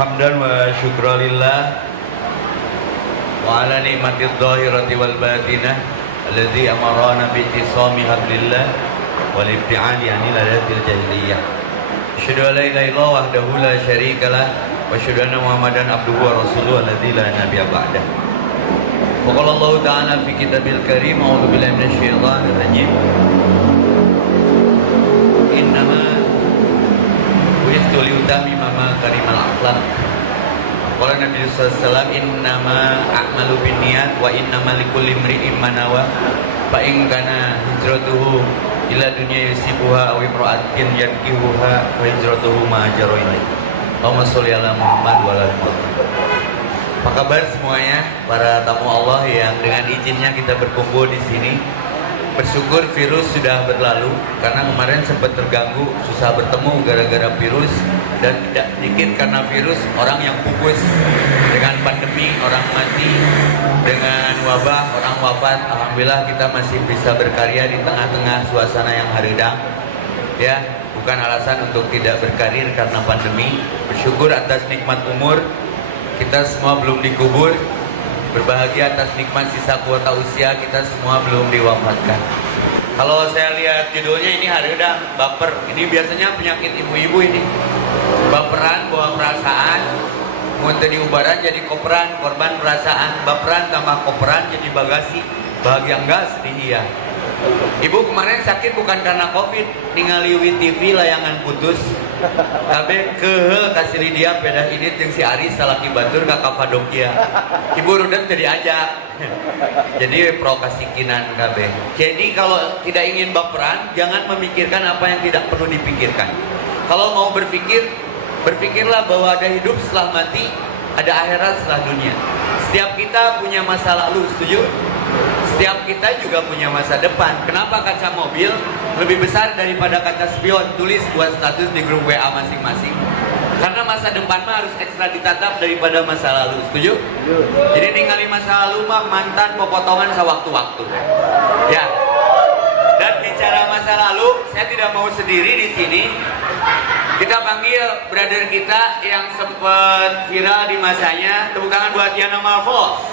Hamdan wa syukralillah wa ala ni'matid dhahirati wal batinah alladzi amarana bi ittisami hablillah wal ibti'adi 'anil adatil jahiliyah. Asyhadu an la ilaha illallah wahdahu la syarikalah wa asyhadu anna Muhammadan abduhu wa rasuluhu alladzi la nabiyya ba'dah. Wa qala Allah ta'ala fi kitabil karim a'udzu billahi minasyaitonir rajim. Innama bu'istu liutamima makarimal akhlaq. Qala Nabi sallallahu alaihi wasallam innama a'malu binniyat wa innama likulli imri'in ma nawa. Fa in kana hijratuhu ila dunya yusibuha aw imra'atin yankihuha wa hijratuhu ma hajara ilaihi. Allahumma sholli ala Muhammad wa ala ali Muhammad. Apa kabar semuanya para tamu Allah yang dengan izinnya kita berkumpul di sini. Bersyukur virus sudah berlalu karena kemarin sempat terganggu, susah bertemu gara-gara virus, dan tidak sedikit karena virus orang yang pupus dengan pandemi, orang mati dengan wabah, orang wafat. Alhamdulillah kita masih bisa berkarya di tengah-tengah suasana yang haredang. Ya, bukan alasan untuk tidak berkarir karena pandemi. Bersyukur atas nikmat umur, kita semua belum dikubur. Berbahagia atas nikmat sisa kuota usia, kita semua belum diwafatkan. Kalau saya lihat judulnya ini haredang, baper. Ini biasanya penyakit ibu-ibu ini. Baperan, bawa perasaan, muntah diubaran jadi koperan, korban perasaan. Baperan tambah koperan jadi bagasi. Bahagia enggak, sedih iya. Ibu kemarin sakit bukan karena covid, ningali WTV layangan putus. Kabe kehel kasih Lydia pedah ini jeung si Aris salaki batur ka Kapadokia. Ibu rudet jadi ajak. Jadi provokasi kinan kabe. Jadi kalau tidak ingin baperan, jangan memikirkan apa yang tidak perlu dipikirkan. Kalau mau berpikir, berpikirlah bahwa ada hidup setelah mati, ada akhirat setelah dunia. Setiap kita punya masa lalu, setuju? Setiap kita juga punya masa depan. Kenapa kaca mobil lebih besar daripada kaca spion? Tulis buat status di grup WA masing-masing. Karena masa depan mah harus ekstra ditatap daripada masa lalu. Setuju? Jadi ningali masa lalu mah mantan popotongan sewaktu-waktu. Ya. Dan bicara masa lalu, saya tidak mau sendiri di sini. Kita panggil brother kita yang sempat viral di masanya. Tepuk tangan buat Yana Malvos.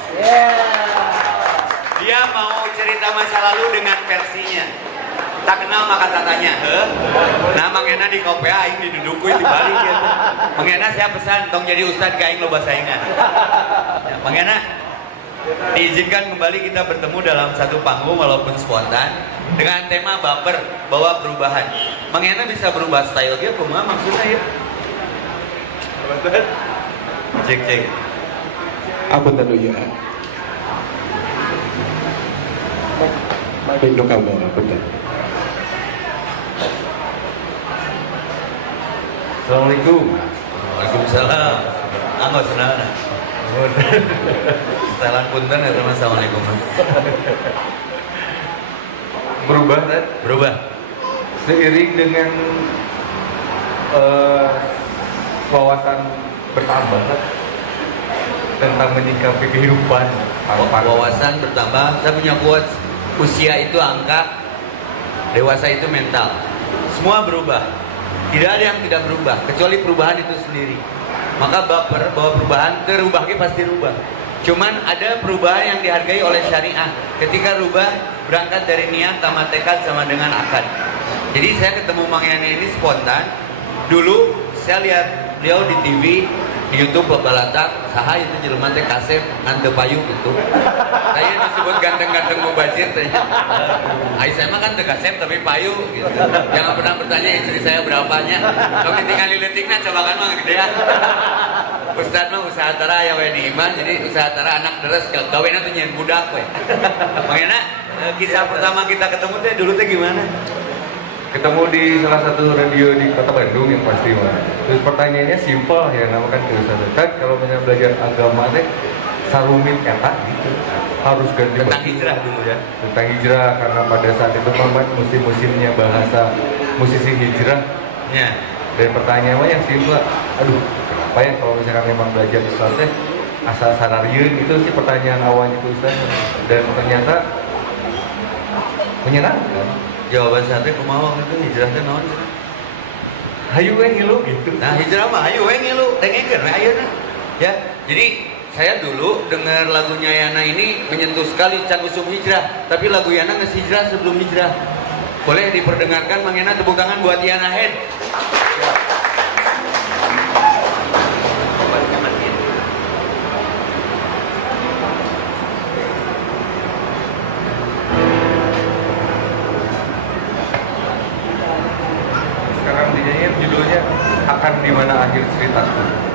Dia mau cerita masa lalu dengan versinya. Tak kenal maka tak tanya. Nah Mang Ena di kopea aing didudukuin dibalik ya. Mang Ena saya pesan tong jadi ustad ka aing loba saingan. Ya, Mang Ena diizinkan kembali kita bertemu dalam satu panggung walaupun spontan dengan tema baper, bawa perubahan. Mang Ena bisa berubah style dia kumaha maksudnya ya? Cek. Apa tadi ya? Pintu kamu apa tadi? Assalamualaikum. Waalaikumsalam. Anggo senana. Setelan punten ya assalamualaikum. Berubah kan? Berubah. Seiring dengan wawasan bertambah kan? Tentang menyikapi kehidupan. Wawasan bertambah. Saya punya quotes, usia itu angka, dewasa itu mental. Semua berubah. Tidak ada yang tidak berubah, kecuali perubahan itu sendiri. Maka baper, bahwa perubahan, terubahnya pasti rubah. Cuman ada perubahan yang dihargai oleh syariah. Ketika rubah, berangkat dari niat, tamat tekad, sama dengan akad. Jadi saya ketemu Mang Yani ini spontan. Dulu saya lihat beliau di TV, di YouTube babalatang, saha itu jelema teh kasep ngante payu gitu. Saya disebut ganteng-ganteng mubazir tanya. Saya mah kan teu kasep tapi payu gitu. Jangan pernah bertanya istri saya berapanya. Kalau ditinggali leutikna coba kan mah gede ya. Ustad mah usaha tara aya we di iman, jadi usaha tara anak deres gawena teh nyen budak we. Mangena kisah pertama kita ketemu teh dulu teh gimana? Ketemu di salah satu radio di kota Bandung yang pasti mah. Terus pertanyaannya simpel ya, namakan kerusakan. Kan kalau misalnya belajar agama teh sarumit kata gitu. Harus ganti Tentang hijrah dulu ya. Tentang hijrah karena pada saat itu memang musim-musimnya bahasa musisi hijrah. Ya. Dan pertanyaannya yang simpel. Aduh, kenapa ya kalau misalkan memang belajar Islam teh asal sararieun itu sih pertanyaan awalnya itu Ustaz. Dan ternyata menyenangkan. Jawaban saya kumaha waktu itu hijrah teh naon? hayu we ngilu gitu. Nah hijrah mah ayo we ngilu tengekeun we ayeuna. Ya, jadi saya dulu dengar lagunya Yana ini menyentuh sekali Cangkusum Hijrah, tapi lagu Yana nges hijrah sebelum hijrah. Boleh diperdengarkan Mang Yana, tepuk tangan buat Yana Head. Sekarang dinyanyiin judulnya Akan di Mana Akhir Ceritaku.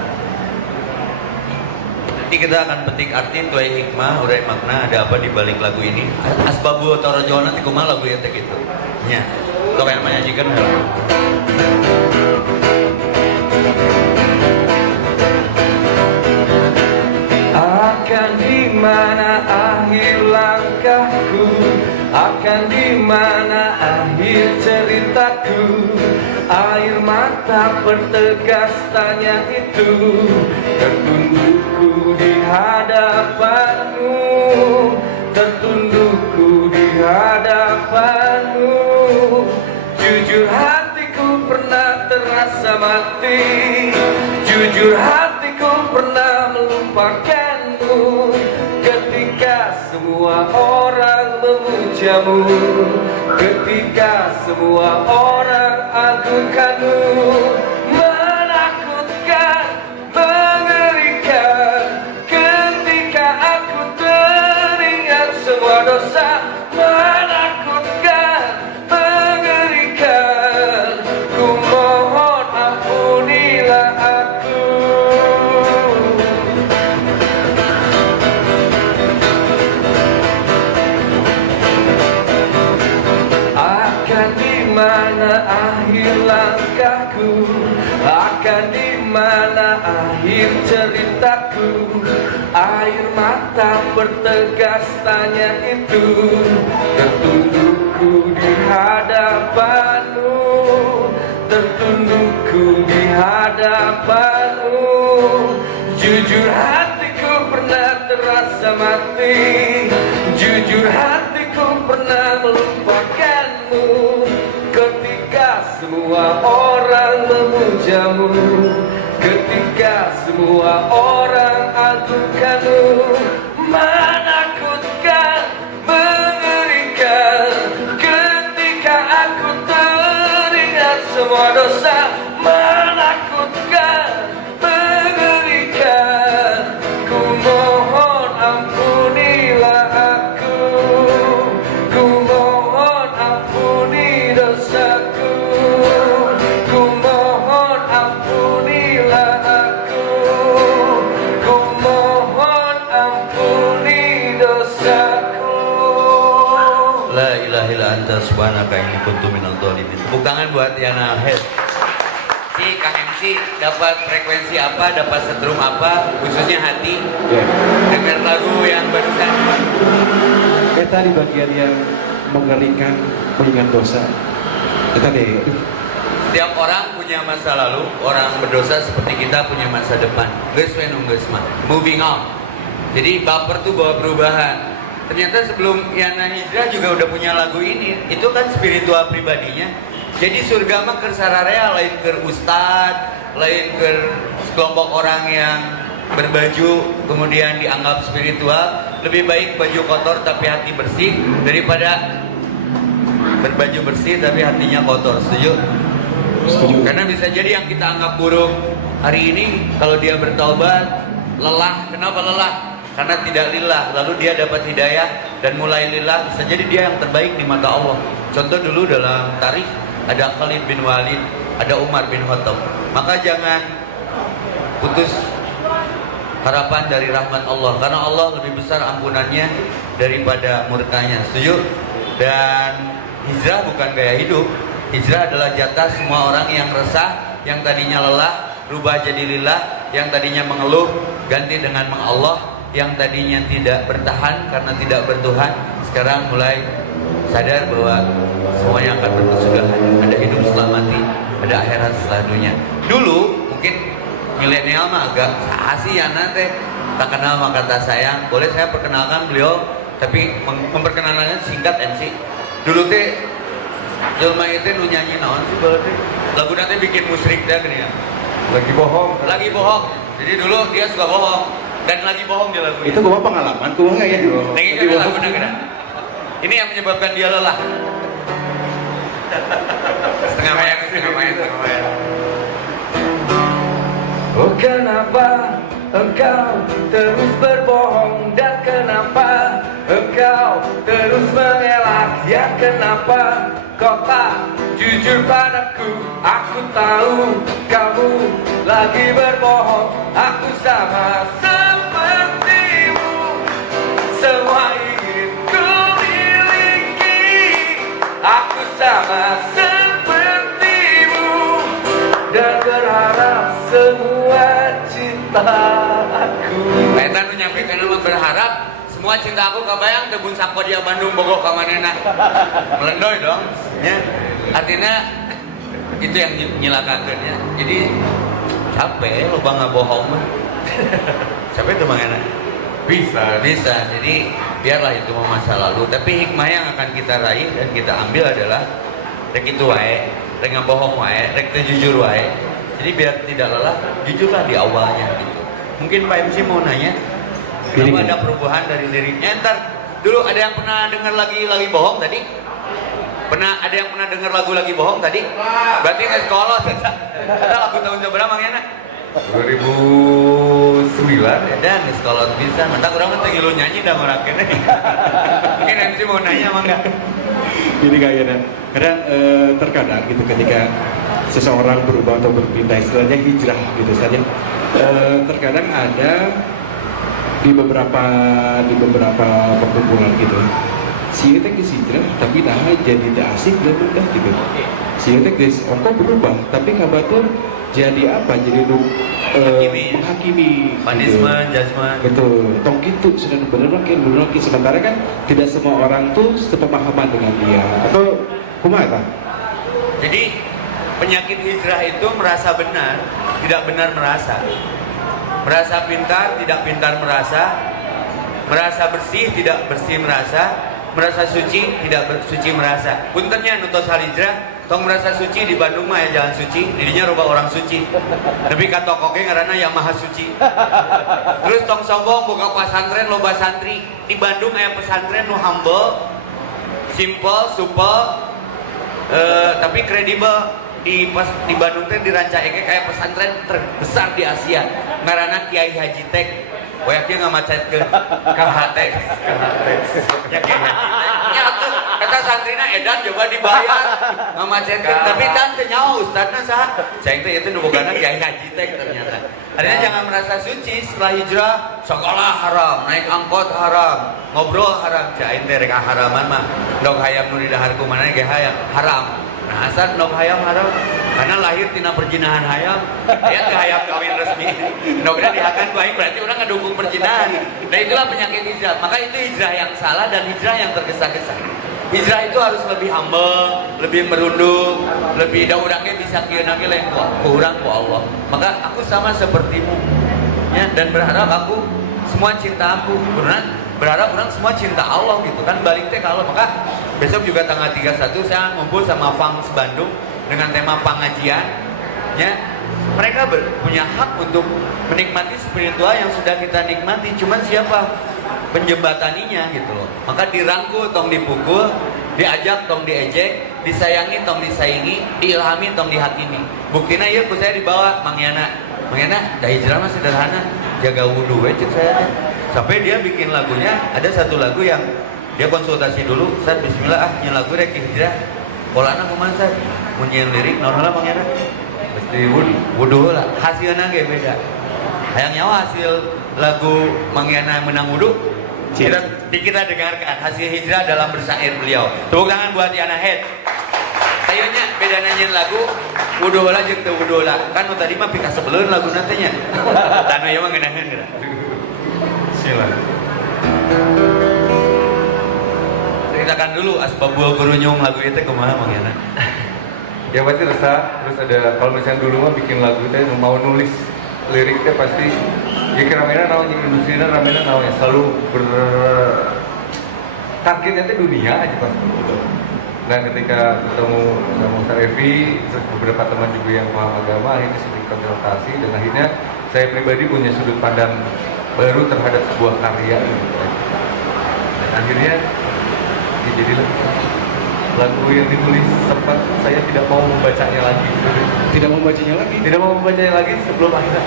Nanti kita akan petik arti tuai hikmah, urai makna, ada apa di balik lagu ini. Asbabu tarajoana nanti kumaha lagu eta gitu. Nya. Sok yang menyajikan hal. Akan di mana akhir langkahku, akan di mana akhir ceritaku. Air mata bertegas tanya itu, tertundukku di hadapanmu, tertundukku di hadapanmu. Jujur hatiku pernah terasa mati, jujur hatiku pernah melupakanmu. Ketika semua orang memujamu, ketika semua orang agungkanmu. Menakutkan, mengerikan, ketika aku teringat semua dosa. Menakutkan, mengerikan, ku mohon ampunilah aku. Akan di mana akhir langkahku, akan di mana akhir ceritaku. Air mata bertegas tanya itu, tertundukku di hadapanmu, tertundukku di hadapanmu. Jujur hatiku pernah terasa mati, jujur hatiku pernah melupakanmu. Ketika semua orang memujamu, ketika semua orang agungkanmu. Menakutkan, mengerikan, ketika aku teringat semua dosa. Menakutkan, mengerikan, ku mohon ampunilah aku, ku mohon ampuni dosaku, ku mohon ampunilah aku, ku mohon ampuni dosaku. La ilaha illa anta subhanaka inni kuntu minadh dhalimin. Tepuk tangan buat Yana Head. Si Kang MC dapat frekuensi apa, dapat setrum apa, khususnya hati. Dengar lagu yang barusan. Kita di bagian yang mengerikan, mengingat dosa. Kita deh. Setiap orang punya masa lalu, orang berdosa seperti kita punya masa depan. Geus we nu geus mah. Moving on. Jadi baper tuh bawa perubahan. Ternyata sebelum Yana hijrah juga udah punya lagu ini. Itu kan spiritual pribadinya. Jadi surga mah keur sararea, lain keur ustad, lain keur sekelompok orang yang berbaju kemudian dianggap spiritual. Lebih baik baju kotor tapi hati bersih daripada berbaju bersih tapi hatinya kotor. Setuju? Setuju. Karena bisa jadi yang kita anggap buruk hari ini, kalau dia bertaubat, lelah. Kenapa lelah? Karena tidak lillah. Lalu dia dapat hidayah dan mulai lillah, bisa jadi dia yang terbaik di mata Allah. Contoh dulu dalam tarikh ada Khalid bin Walid, ada Umar bin Khattab. Maka jangan putus harapan dari rahmat Allah, karena Allah lebih besar ampunannya daripada murkanya. Setuju? Dan hijrah bukan gaya hidup. Hijrah adalah jatah semua orang yang resah, yang tadinya lelah rubah jadi lillah, yang tadinya mengeluh ganti dengan mengallah, yang tadinya tidak bertahan karena tidak bertuhan sekarang mulai sadar bahwa semuanya akan berkesudahan. Ada hidup setelah mati, ada akhirat setelah dunia. Dulu mungkin milenial mah agak asih ya nanti tak kenal maka tak sayang. Boleh saya perkenalkan beliau, tapi memperkenalkannya singkat MC. Dulu teh jelma itu nu nyanyi naon sih bae teh? lagu nanti bikin musrik dah gini ya. Lagi bohong. Lagi bohong. Jadi dulu dia suka bohong dan lagi bohong dia lagunya. Itu gua pengalaman gua nggak ya? Lagi kan lagu negara. Ini yang menyebabkan dia lelah. Setengah mayang, setengah mayang, setengah mayang. Oh kenapa engkau terus berbohong dan kenapa engkau terus mengelak, ya kenapa kau tak jujur padaku. Aku tahu kamu lagi berbohong, aku sama sepertimu, semua ingin ku miliki. Aku sama sepertimu dan berharap semua cinta aku. Eta nu nyampe kana mah berharap semua cinta aku kabayang teu bun Sakodia Bandung Bogor ka manehna. Melendoy dong. Ya. Artinya itu yang nyilakakeun ya. Jadi capek loba ngabohong mah. Capek teu mangana. Bisa. Jadi biarlah itu mah masa lalu, tapi hikmah yang akan kita raih dan kita ambil adalah rek itu wae, rek ngabohong wae, rek teu jujur wae. Jadi biar tidak lelah, jujurlah di awalnya gitu. Mungkin Pak MC mau nanya, kenapa ada perubahan dari liriknya? Ntar dulu ada yang pernah dengar lagi bohong tadi? Ada yang pernah dengar lagu lagi bohong tadi? Berarti nggak sekolah. Kita lagu tahun berapa Mang Yana? 2009 ya. Dan sekolah bisa. Mantap kurang nanti ngilu nyanyi dah ngerakin. Mungkin MC mau nanya emang nggak? Ini kayaknya karena terkadang gitu ketika seseorang berubah atau berpindah, istilahnya hijrah gitu saja, terkadang ada di beberapa perkumpulan gitu, si itu ke hijrah tapi nah jadi tidak asik dan udah gitu. Si itu guys, kok berubah tapi kabar tuh jadi apa? Jadi menghakimi, Punishment, judgment. betul. Tong gitu sudah benar lagi. Sementara kan tidak semua orang tuh sepemahaman dengan dia. Atau kumaha? Jadi penyakit hijrah itu merasa benar, tidak benar merasa. Merasa pintar, tidak pintar merasa. Merasa bersih, tidak bersih merasa. Merasa suci, tidak suci merasa. Puntennya nutos hal hijrah, tong merasa suci di Bandung mah ya jalan suci, dirinya rupa orang suci. Tapi kata koke ngaranna yang maha suci. Terus tong sombong buka pesantren loba santri. Di Bandung aya pesantren nu humble, simple, supel, tapi kredibel. Di Bandung teh dirancake kayak pesantren terbesar di Asia. Ngaranna Kiai Haji Tek. Boyak dia ngamacet ke KHT. Ya Kiai Haji Tek. Ya tuh kata santrina edan coba dibayar ngamacetkeun tapi kan teu nyaho ustadna saha. Saya teh itu nu bogana Kiai Haji Tek ternyata. Artinya jangan merasa suci setelah hijrah, sekolah haram, naik angkot haram, ngobrol haram. Cai teh rek haraman mah dog hayam nu di daharku mana ge hayam haram. Nah, asal nok hayam haram karena lahir tina perjinahan hayam. Ya teh hayam kawin resmi. Nokna dihakan ku aing berarti urang ngadukung perjinahan. Nah, itulah penyakit hijrah. Maka itu hijrah yang salah dan hijrah yang tergesa-gesa. Hijrah itu harus lebih humble, lebih merunduk, lebih da urangnya bisa kieu na ge lain ku urang ku Allah. Maka aku sama sepertimu. Ya, dan berharap aku semua cinta aku. Berharap orang semua cinta Allah gitu kan, balik teh kalau maka besok juga tanggal 31 saya ngumpul sama Fangs Bandung dengan tema pengajian ya. Mereka punya hak untuk menikmati spiritual yang sudah kita nikmati, cuman siapa penjembataninya gitu loh. Maka dirangkul tong dipukul, diajak tong diejek, disayangi tong disaingi, diilhami tong dihakimi. Buktinya ieu ku saya dibawa Mang Yana dah hijrah mah sederhana, jaga wudu we cek saya teh. Sampai dia bikin lagunya, ada satu lagu yang dia konsultasi dulu, Ustaz bismillah nyen lagu rek hijrah. Polana kumaha Ustaz? Mun nyen lirik naon heula Mang Yana? Mesti wudu lah. Hasilna ge beda. Hayang nyawa hasil lagu Mang Yana menang wudu. Kita dengarkan hasil hijrah dalam bersair beliau. Tepuk tangan buat Yana Head. Sayangnya bedana nyen lagu wudu heula jeung teu wudu heula. Kan nu tadi mah pika sebeleun lagu nanti nya. Tanu ieu mah ngeunaheun geura. Silakan. Ceritakan dulu asbabul gurunyung lagu itu kumaha Mang Yana. Ya pasti resah. Terus ada kalau misalnya dulu mah bikin lagu teh mau nulis liriknya pasti ya ramena naon jeung industrina ramena naon selalu targetnya teh dunia aja pasti gitu. Nah ketika ketemu sama Ustaz Evi, terus beberapa teman juga yang paham agama, akhirnya sering konsultasi dan akhirnya saya pribadi punya sudut pandang baru terhadap sebuah karya gitu. Dan akhirnya jadilah lagu yang ditulis sempat saya tidak mau membacanya lagi. Tidak membacanya lagi. Tidak mau membacanya lagi sebelum akhirnya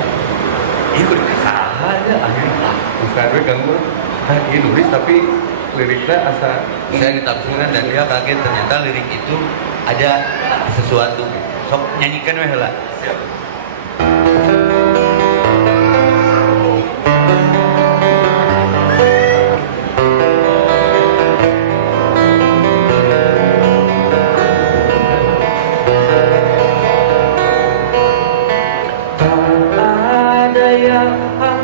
itu aja akhirnya Ustaz Evi ganggu, ini nulis tapi liriknya asa Saya ditafsirkan dan dia kaget ternyata lirik itu ada sesuatu. Sok nyanyikan weh lah. siap. Tak ada yang hak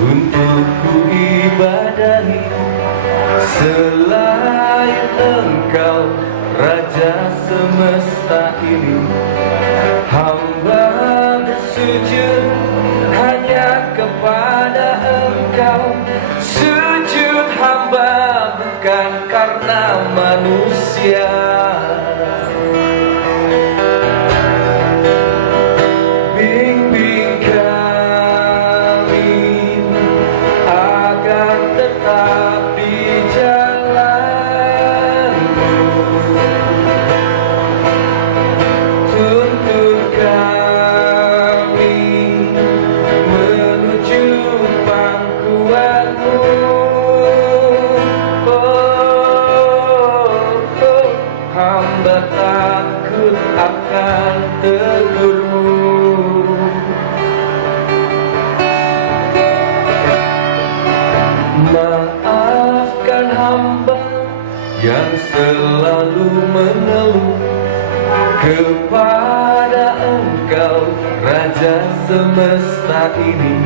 untuk ku ibadahi selain Engkau, Raja semesta ini. Hamba bersujud hanya kepada Engkau. Sujud hamba bukan karena manusia. Bimbing kami agar tetap di jalan-Mu. Tuntun kami menuju pangkuan-Mu. Hamba takut akan tegur-Mu. Maafkan hamba yang selalu mengeluh kepada Engkau, Raja semesta ini.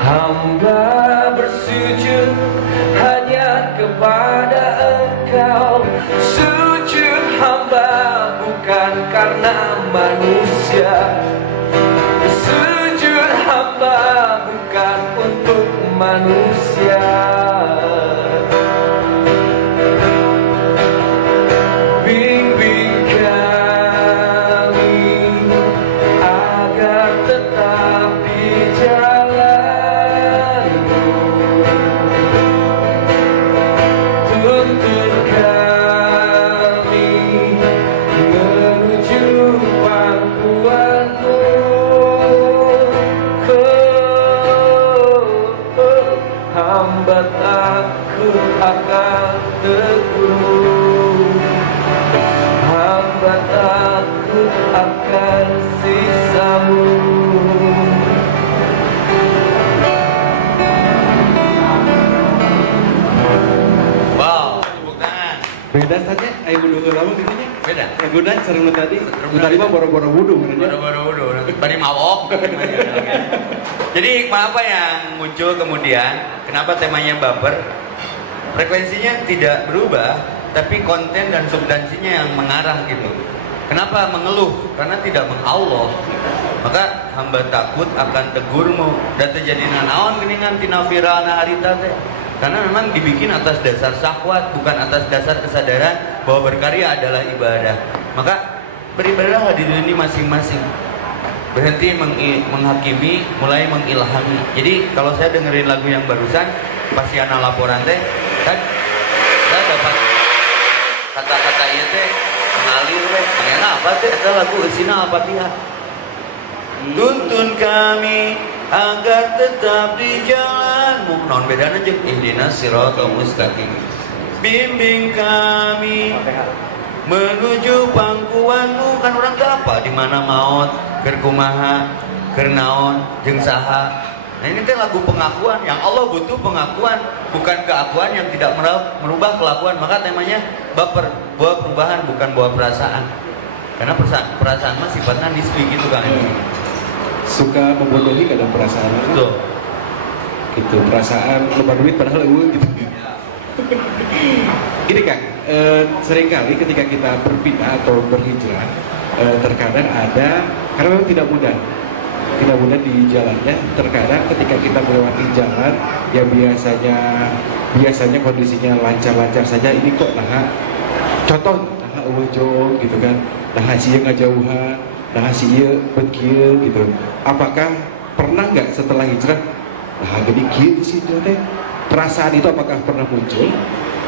Hamba bersujud hanya kepada Engkau. Sujud hamba bukan karena manusia. Sujud hamba bukan untuk manusia. Bimbing kami agar tetap di jalan-Mu. Tuntun kami menuju pangkuan-Mu. Hamba takut akan tegur. Hamba takut akan siksa-Mu. Wow, tepuk tangan. Beda saja, ayo wudhu lama gini. Beda. Lagunya sering tadi. Tadi mah boro-boro wudhu sebenarnya. Bodoh-bodoh, tadi mawok. Jadi hikmah apa yang muncul kemudian? Kenapa temanya baper? Frekuensinya tidak berubah, tapi konten dan substansinya yang mengarah gitu. Kenapa mengeluh? Karena tidak mengallah. Maka hamba takut akan tegurmu dan terjadi naon geningan tina viralna harita teh. Karena memang dibikin atas dasar syahwat, bukan atas dasar kesadaran bahwa berkarya adalah ibadah. Maka beribadahlah di dunia masing-masing. Berhenti menghakimi, mulai mengilhami. Jadi kalau saya dengerin lagu yang barusan, pasti ana laporan teh, kan saya dapat kata-kata ieu teh mengalir we. Ayeuna apa teh eta lagu eusina Al-Fatihah. Tuntun kami agar tetap di jalan-Mu. Non bedana jeung ihdinas siratal mustaqim. Bimbing kami menuju pangkuan-Mu. Kan orang teh apa di mana maut, keur kumaha, keur naon, jeung saha. Nah ini teh lagu pengakuan. Yang Allah butuh pengakuan, bukan keakuan yang tidak merubah kelakuan. Maka temanya baper, bawa perubahan bukan bawa perasaan. Karena perasaan mah sifatnya nisbi gitu kan. Suka membodohi kadang perasaan. Betul. Gitu, perasaan lebar duit padahal gitu. Gini Kang, seringkali ketika kita berpindah atau berhijrah, terkadang ada, karena memang tidak mudah di jalannya. Terkadang ketika kita melewati jalan yang biasanya kondisinya lancar-lancar saja, ini kok nah contoh nah jauh gitu kan, nah sia ngajauhan, nah sia bekieu gitu. Apakah pernah nggak setelah hijrah nah gini kieu sih teh, perasaan itu apakah pernah muncul?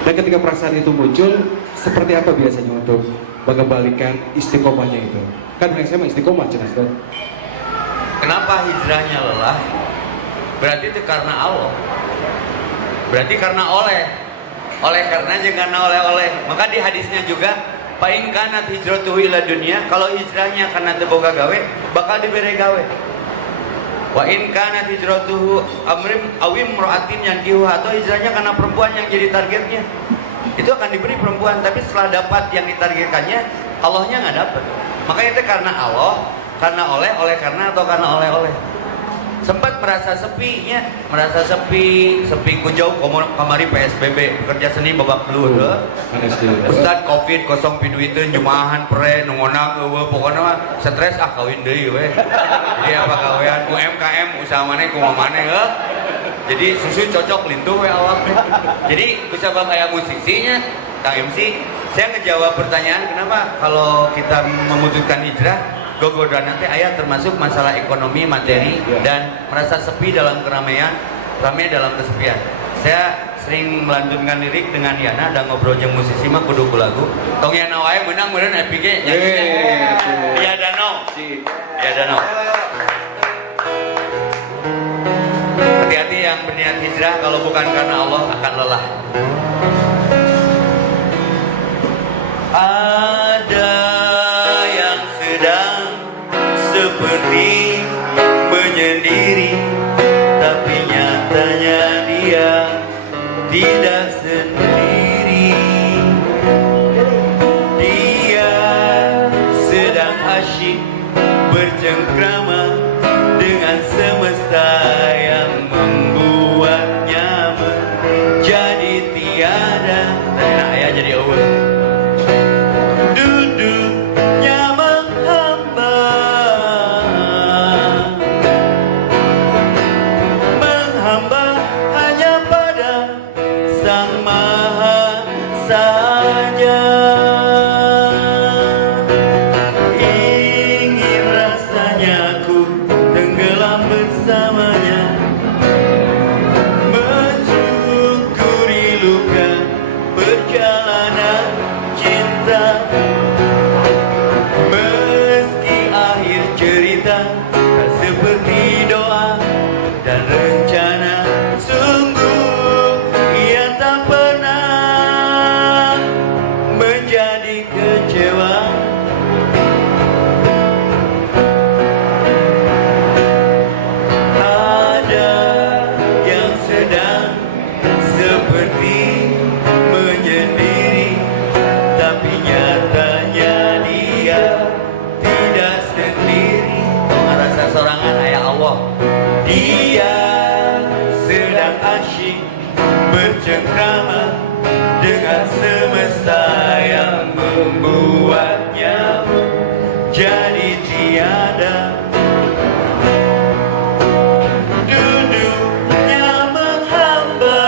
Dan ketika perasaan itu muncul, seperti apa biasanya untuk mengembalikan istiqomahnya itu? Kan yang saya mah istiqomah jelas kan. Kenapa hijrahnya lelah? Berarti itu karena Allah. Berarti karena oleh karena aja karena oleh. Maka di hadisnya juga, fa in kanat hijratuhu ila dunya, kalau hijrahnya karena teu boga gawe, bakal dibere gawe. Wa in kanat hijratuhu amrim awim imra'atin yankihuha, atau hijrahnya karena perempuan yang jadi targetnya, itu akan diberi perempuan. Tapi setelah dapat yang ditargetkannya, Allahnya nggak dapat. Makanya itu karena Allah, karena oleh karena, atau karena oleh. Sempat merasa sepi ku jauh kamari PSBB, kerja seni babak belur. Ustad Covid kosong piduiteun jumahan pre nungonang eueuh pokona mah stres kawin deui we. Jadi apa kawean UMKM usaha maneh kumaha maneh heuh. Jadi susu cocok lintuh we awak. Jadi bisa bang aya musisinya Kang MC. Saya ngejawab pertanyaan kenapa kalau kita memutuskan hijrah, gogodan nanti ayat termasuk masalah ekonomi, materi, dan merasa sepi dalam keramaian, ramai dalam kesepian. Saya sering melantunkan lirik dengan Yana dan ngobrol jeung musisi mah kudu ku lagu. Tong Yana wae meunang meureun epic ge nyanyinya. Ya Danau. Ya Danau. Hati-hati yang berniat hijrah, kalau bukan karena Allah akan lelah. Ada yang sedang seperti menyendiri, tapi nyatanya dia tidak sendiri. Dia sedang asyik bercengkrama dengan semesta yang membuatnya menjadi tiada. Nah, ya jadi awal. Bercengkrama dengan semesta yang membuatnya jadi tiada. Duduknya menghamba,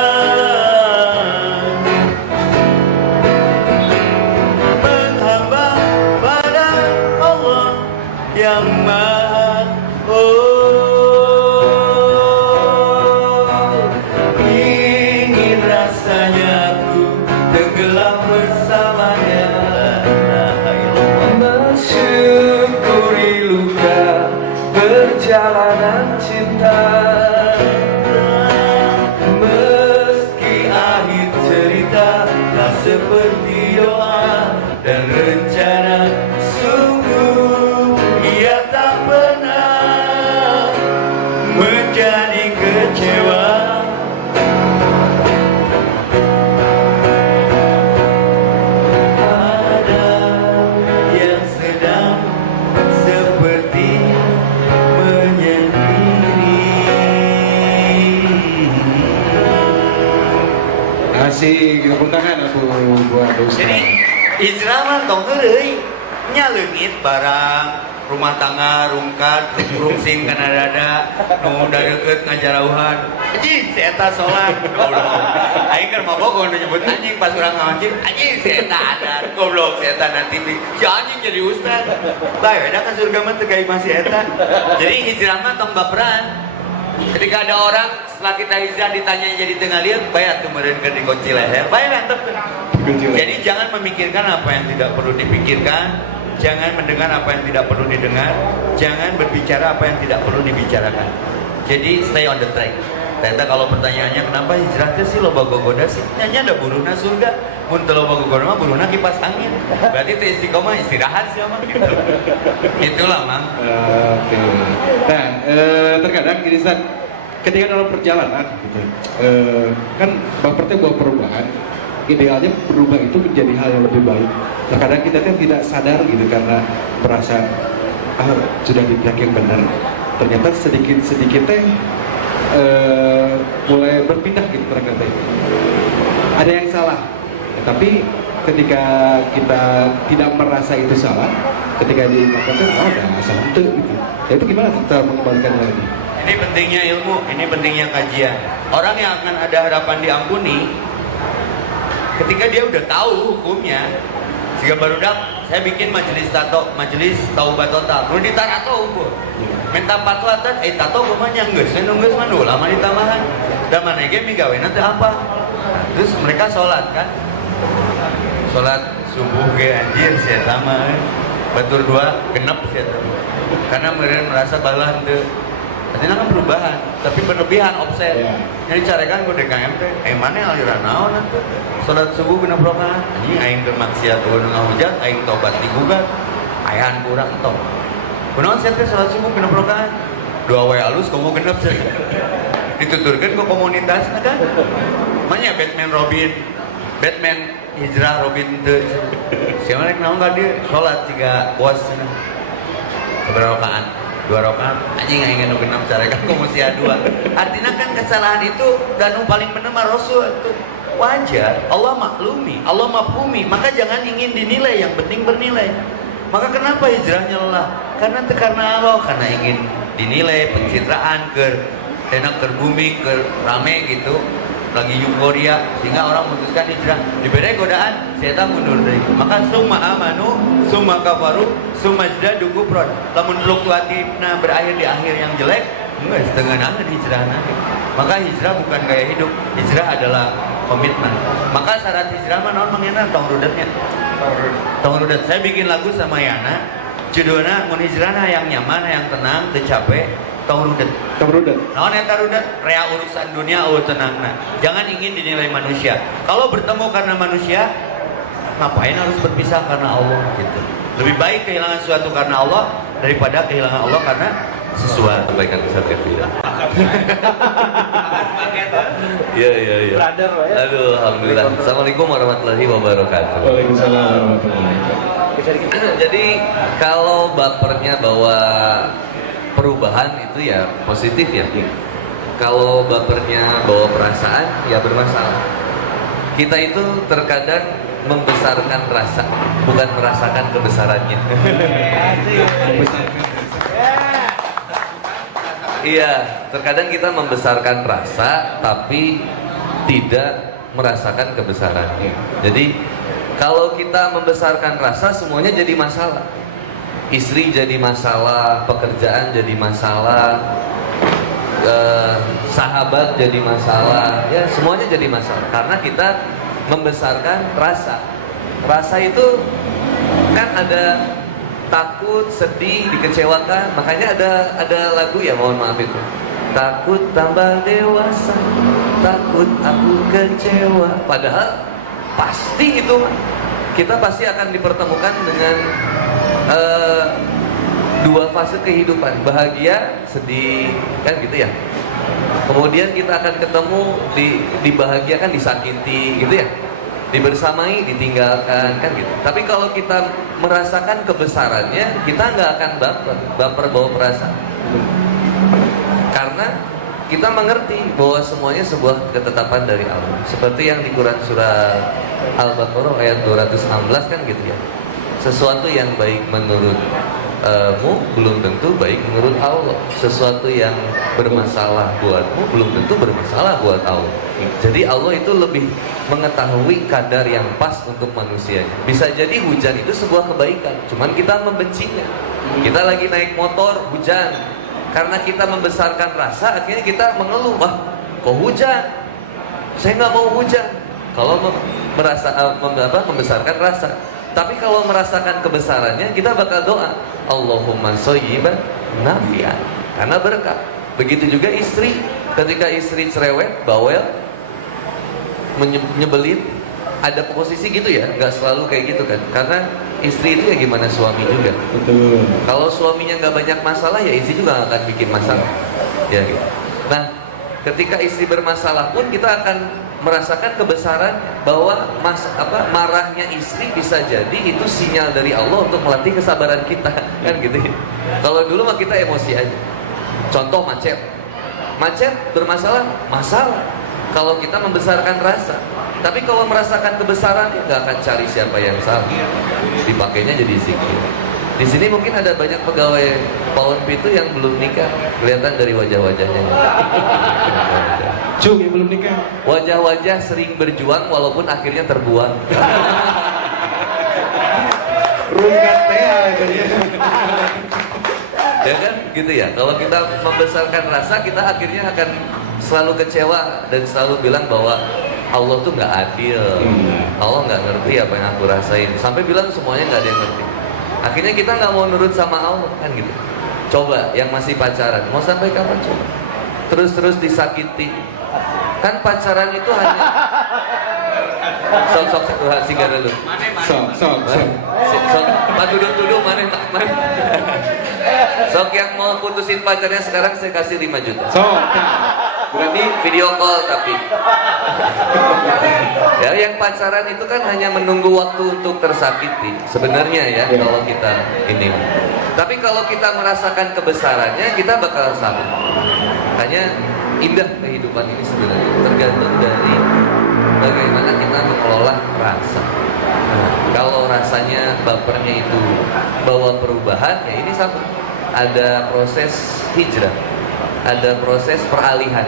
pada Allah yang Maha tenggelam bersamanya, mensyukuri luka perjalanan cinta, meski akhir cerita tak seperti doa dan rencana, sungguh ia tak pernah menjadi kecewa. Kasih tepuk tangan aku buat Ustaz. Jadi hijrah mah tong heureuy. nya leungit barang rumah tangga rungkat rungsing kana dada nu da deukeut ngajarauhan anjing si eta salat goblok aing keur mabok nu nyebut anjing pas urang ngawajib anjing si eta adat goblok si eta nanti si anjing jadi ustad bae da ka surga mah teu gawe masih eta jadi hijrah mah tong baperan ketika ada orang setelah kita hijrah ditanya jadi tengah lihat bayar tuh meureun keur dikunci leher bayar mantep. Jadi jangan memikirkan apa yang tidak perlu dipikirkan, jangan mendengar apa yang tidak perlu didengar, jangan berbicara apa yang tidak perlu dibicarakan. Jadi stay on the track. Ternyata kalau pertanyaannya kenapa hijrah teh sih loba gogoda sih? Nyanya ada buruna surga. Mun teu loba gogoda mah buruna kipas angin. Berarti teh istiqomah istirahat sih mah gitu. Itulah Mang. Oke. Nah, terkadang gini San, ketika dalam perjalanan gitu, kan baper teh bawa perubahan. Idealnya berubah itu menjadi hal yang lebih baik. Terkadang kita kan tidak sadar gitu karena merasa sudah di track yang benar. Ternyata sedikit teh mulai berpindah gitu ternyata. Ada yang salah. Tapi ketika kita tidak merasa itu salah, ketika diingatkan ada salah itu gitu. Ya itu gimana kita mengembalikan lagi? Ini pentingnya ilmu, ini pentingnya kajian. Orang yang akan ada harapan diampuni ketika dia udah tahu hukumnya. Jika barudak saya bikin majelis taubat total nu ditarato hukum minta fatwa teh tato kumanya geus geus mah lama ditambahan da mana ge migawena teh apa. Terus mereka sholat kan, sholat subuh ge anjir sia sama batur 2 genep sia karena meureun merasa balah teu. Artinya kan perubahan, tapi berlebihan offset. Jadi carekan ku DKM teh, mana aliran naon atuh? Salat subuh genep rakaat. Anjing aing teu maksiat nu ngahujat, aing tobat digugat. Ayan kurang tong. Kunaon sia teh salat subuh genep rakaat? 2 wae alus komo genep sia. Dituturkeun ku komunitas kan. Manya Batman hijrah Robin teu. Sia mah rek naon ka dieu? Salat 3 puas cenah. Berapa rakaat? 2 rakaat anjing aing nu genep carekan ku mesti 2. Artinya kan kesalahan itu dan yang paling benar Rasul itu wajar. Allah maklumi, Allah mafhumi, maka jangan ingin dinilai, yang penting bernilai. Maka kenapa hijrahnya lelah? Karena Allah, karena ingin dinilai, pencitraan enak booming, rame gitu, lagi euforia, sehingga orang memutuskan hijrah. Diberi godaan, saya mundur dari. Maka summa amanu, summa kafaru, summa jadadu kufran. Lamun fluktuatifna berakhir di akhir yang jelek, enggak setengah nangan hijrah nanti. Maka hijrah bukan gaya hidup, hijrah adalah komitmen. Maka syarat hijrah mah naon mangena tong rudatnya. Tong rudat. Saya bikin lagu sama Yana, judulnya mun hijrahna yang nyaman, yang tenang, teu capek. Tong rudat. Naon eta rudat? Rea urusan dunia tenangna. Jangan ingin dinilai manusia. Kalau bertemu karena manusia, ngapain harus berpisah karena Allah gitu. Lebih baik kehilangan sesuatu karena Allah daripada kehilangan Allah karena sesuatu. Sampaikan Ustaz Kevin. Iya. Brother, ya. Aduh, alhamdulillah. Assalamualaikum warahmatullahi wabarakatuh. Waalaikumsalam warahmatullahi wabarakatuh. Jadi kalau bapernya bawa perubahan itu ya positif ya. Kalau bapernya bawa perasaan ya bermasalah. Kita itu terkadang membesarkan rasa, bukan merasakan kebesarannya. Iya, terkadang kita membesarkan rasa tapi tidak merasakan kebesarannya. Jadi kalau kita membesarkan rasa semuanya jadi masalah. Istri jadi masalah, pekerjaan jadi masalah, sahabat jadi masalah, ya semuanya jadi masalah karena kita membesarkan rasa. Rasa itu kan ada takut, sedih, dikecewakan, makanya ada lagu ya, mohon maaf itu. Takut tambah dewasa, takut aku kecewa. Padahal pasti itu kita pasti akan dipertemukan dengan dua fase kehidupan, bahagia, sedih, kan gitu ya. Kemudian kita akan ketemu dibahagiakan, disakiti, gitu ya. Dibersamai, ditinggalkan, kan gitu. Tapi kalau kita merasakan kebesarannya, kita nggak akan baper bawa perasaan. Karena kita mengerti bahwa semuanya sebuah ketetapan dari Allah. Seperti yang di Quran surah Al-Baqarah ayat 216 kan gitu ya. Sesuatu yang baik menurutmu belum tentu baik menurut Allah. Sesuatu yang bermasalah buatmu belum tentu bermasalah buat Allah. Jadi Allah itu lebih mengetahui kadar yang pas untuk manusianya. Bisa jadi hujan itu sebuah kebaikan, cuman kita membencinya. Kita lagi naik motor, hujan. Karena kita membesarkan rasa, akhirnya kita mengeluh, wah kok hujan? Saya nggak mau hujan. Kalau membesarkan rasa. Tapi kalau merasakan kebesarannya, kita bakal doa, Allahumma shayyiban nafi'an, karena berkah. Begitu juga istri, ketika istri cerewet, bawel, nyebelin, ada posisi gitu ya, nggak selalu kayak gitu kan. Karena istri itu ya gimana suami juga. Betul. Kalau suaminya nggak banyak masalah, ya istri juga nggak akan bikin masalah. Ya gitu. Nah, ketika istri bermasalah pun kita akan merasakan kebesaran bahwa marahnya istri bisa jadi itu sinyal dari Allah untuk melatih kesabaran kita, kan gitu ya. Kalau dulu mah kita emosi aja. Contoh macet bermasalah, masalah. Kalau kita membesarkan rasa, tapi kalau merasakan kebesaran, ya nggak akan cari siapa yang salah. Dipakainya jadi zikir. Di sini mungkin ada banyak pegawai Pawon Pitu yang belum nikah, kelihatan dari wajah-wajahnya. Cung yang belum nikah. Wajah-wajah sering berjuang walaupun akhirnya terbuang. Rungkat teh akhirnya. Ya kan, gitu ya. Kalau kita membesarkan rasa, kita akhirnya akan selalu kecewa dan selalu bilang bahwa Allah tuh nggak adil. Allah nggak ngerti apa yang aku rasain. Sampai bilang semuanya nggak ada yang ngerti. Akhirnya kita nggak mau nurut sama Allah, kan gitu. Coba yang masih pacaran, mau sampai kapan coba? Terus disakiti. Kan pacaran itu hanya sok singgah dulu. Sok. Duduk mana. Sok yang mau putusin pacarnya sekarang saya kasih 5 juta. Sok. Berarti Video call tapi. Ya, yang pacaran itu kan hanya menunggu waktu untuk tersakiti. Sebenarnya ya, kalau kita ini. Tapi kalau kita merasakan kebesarannya, kita bakal sabar. Makanya indah kehidupan ini sebenarnya tergantung dari bagaimana kita mengelola rasa. Nah, kalau rasanya bapernya itu bawa perubahan, ya ini satu. Ada proses hijrah, ada proses peralihan.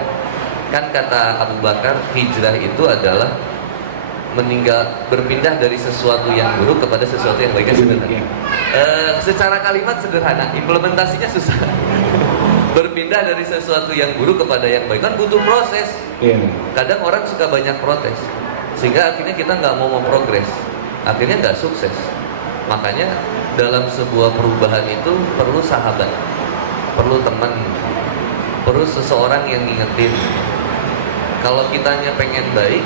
Kan kata Abu Bakar, hijrah itu adalah berpindah dari sesuatu yang buruk kepada sesuatu yang baik. Sebenarnya secara kalimat sederhana, implementasinya susah. Berpindah dari sesuatu yang buruk kepada yang baik kan butuh proses. Kadang orang suka banyak protes, sehingga akhirnya kita nggak mau progres, akhirnya nggak sukses. Makanya dalam sebuah perubahan itu perlu sahabat, perlu teman, perlu seseorang yang ngingetin. Kalau kitanya pengen baik,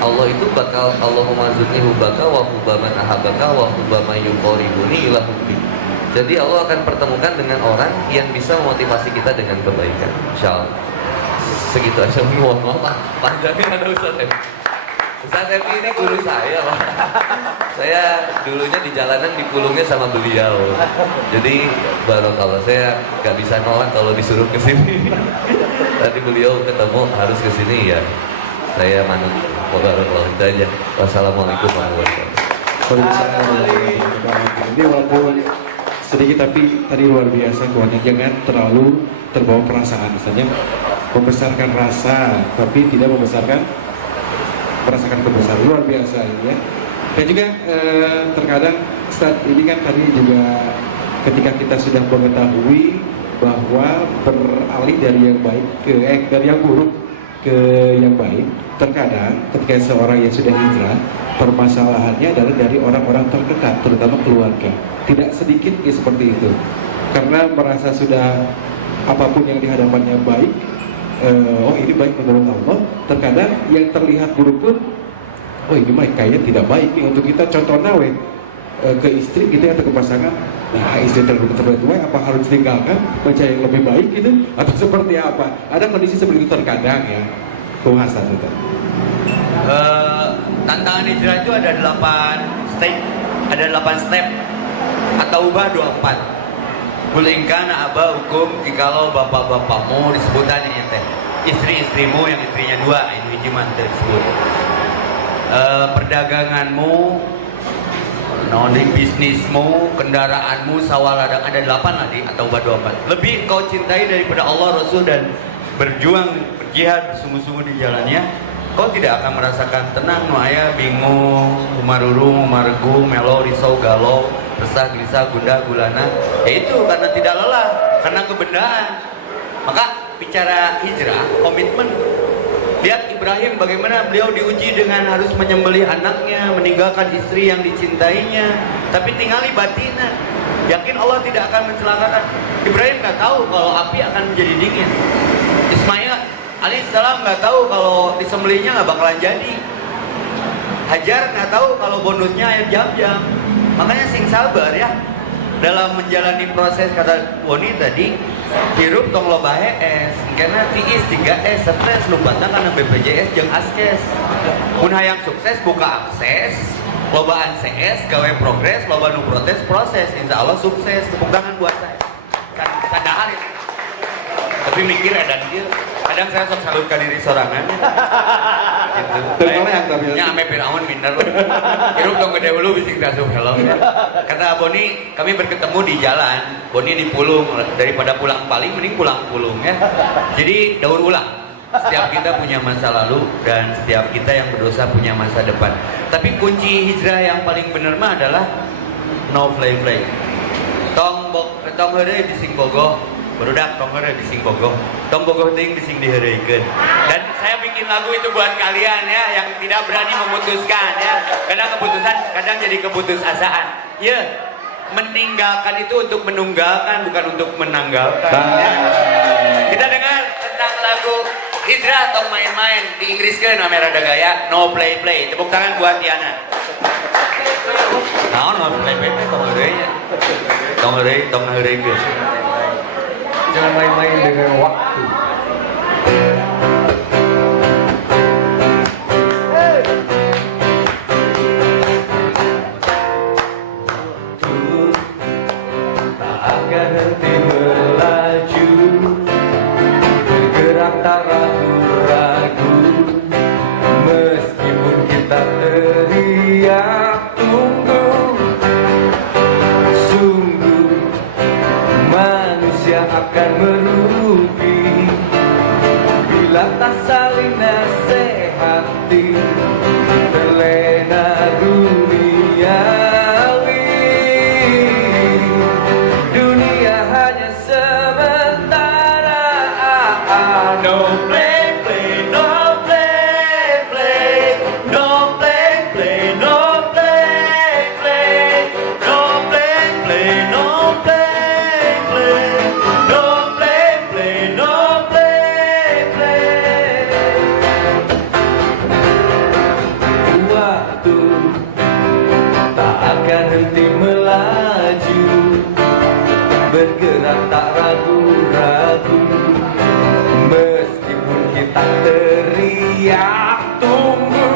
Allah itu bakal Allahumma zidni hubaka wa hubba man ahabaka wa hubba man yuqarribuni ila hubbi. Jadi Allah akan pertemukan dengan orang yang bisa memotivasi kita dengan kebaikan. Insyaallah. Segitu aja. Mohon maaf panjangnya ada Ustaz Epi. Ustaz Epi ini guru saya, Pak. Saya dulunya di jalanan dipulungnya sama beliau. Jadi barokallah, saya gak bisa nolak kalau disuruh ke sini. Tadi beliau ketemu harus ke sini ya. Saya manut. Barokallah itu aja. Wassalamualaikum warahmatullahi wabarakatuh. Jadi walaupun sedikit tapi tadi luar biasa kuatnya. Jangan terlalu terbawa perasaan, misalnya membesarkan rasa tapi tidak merasakan kebesaran. Luar biasa ya. Dan juga terkadang saat ini kan tadi juga ketika kita sudah mengetahui bahwa beralih dari yang baik dari yang buruk ke yang baik, terkadang ketika seorang yang sudah hijrah, permasalahannya adalah dari orang-orang terdekat, terutama keluarga. Tidak sedikit ya seperti itu, karena merasa sudah apapun yang dihadapannya baik, oh ini baik menurut Allah. Terkadang yang terlihat buruk pun, oh ini mah kayaknya tidak baik nih untuk kita. Contoh nawe ke istri gitu atau ke pasangan, nah istri terbaik apa harus tinggalkan mencari yang lebih baik gitu atau seperti apa? Ada kondisi seperti itu terkadang ya. Kuasa itu. Tantangan hijrah itu ada 8 step, atau ubah 24. Kulingkana aba hukum jikalau bapak-bapakmu disebutannya ya teh, istri-istrimu yang istrinya 2 ini hijimah disebut. Perdaganganmu naon di bisnismu, kendaraanmu, sawaladang ada 8 lah atau 24. Lebih kau cintai daripada Allah, Rasul dan berjuang, berjihad bersungguh-sungguh di jalannya, kau tidak akan merasakan tenang, nu aya bingung, umarurung, umaregu, melo, risau, galau, resah, gelisah, gundah, gulana. Itu karena tidak lelah, karena kebendaan. Maka bicara hijrah, komitmen. Lihat Ibrahim bagaimana beliau diuji dengan harus menyembelih anaknya, meninggalkan istri yang dicintainya, tapi tinggali batinnya. Yakin Allah tidak akan mencelakakan. Ibrahim nggak tahu kalau api akan menjadi dingin. Ismail alaihissalam nggak tahu kalau disembelihnya nggak bakalan jadi. Hajar nggak tahu kalau bonusnya air jam-jam. Makanya sing sabar ya dalam menjalani proses, kata Woni tadi, hirup tong loba es, karena tiis 3S, stres lupatna karena BPJS jeung askes. Mun hayang sukses buka akses, lobaan CS, gawe progres, loba nu protes proses, insya Allah sukses. Tepuk tangan buat saya. Sadahar ya. Tapi mikir edan kieu. Kadang saya sok salut ka diri sorangan. Gitu. Termeleak tapi. Nya ame piraun minder. Hirup tong gede hulu bising tasup helm. Kata Boni, kami berketemu di jalan. Boni di Pulung, daripada pulang paling mending pulang Pulung ya. Jadi daur ulang. Setiap kita punya masa lalu dan setiap kita yang berdosa punya masa depan. Tapi kunci hijrah yang paling bener mah adalah no play. Tong heureuy bising bogoh. Barudak tong heureuy bising bogoh. Tong bogoh teuing bising diheureuykeun. Dan saya bikin lagu itu buat kalian ya yang tidak berani memutuskan ya. Karena keputusan kadang jadi keputusasaan. Ya, meninggalkan itu untuk menunggalkan bukan untuk menanggalkan. Ya. Kita dengar tentang lagu Hijrah tong main-main di Inggris kan namanya rada gaya no play. Tepuk tangan buat Tiana. No play tong heureuy geus. Jangan main-main dengan waktu. Tak akan henti melaju, bergerak tak ragu-ragu, meskipun kita teriak tunggu. Sungguh manusia akan merugi bila tak saling nasihati, terlena duniawi. Dunia hanya sementara. No play, no play, no play, no play, no play, no play, no play, no play. Waktu tak akan henti melaju, bergerak tak ragu-ragu, meskipun kita teriak tunggu.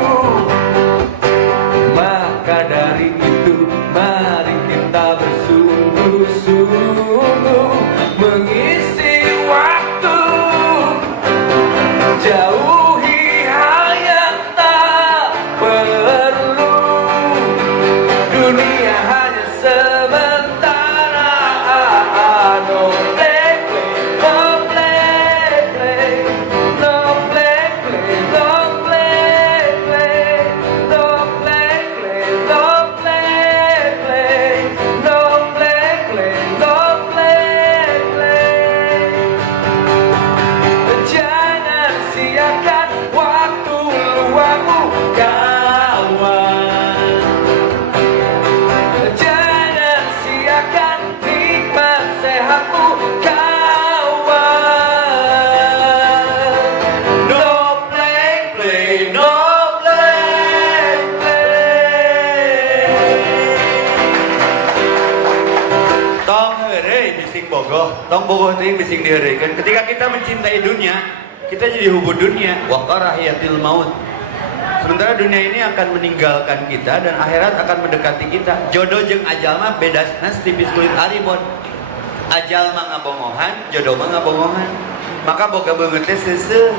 Maka dari itu mari kita bersungguh-sungguh mengisi waktu, jauhi hal yang tak perlu. Dunia hanya sementara. No play, no play, no play, no play, no play, no play, no play, no play. Jangan siakan waktu luangmu, kawan. Jangan siakan nikmat sehatmu, kawan. No play, no play. Tong heureuy bising bogoh, tong bogoh teuing bising diheureuikeun. Ketika kita mencintai dunia, kita jadi hubud dunia. Wa karahiyatil maut. Sementara dunia ini akan meninggalkan kita dan akhirat akan mendekati kita. Jodoh jeung ajal mah bedasna tipis kulit aribon. Ajal mah ngabongohan, jodoh mah ngabongohan. Maka boga beungeut teh seuseuh,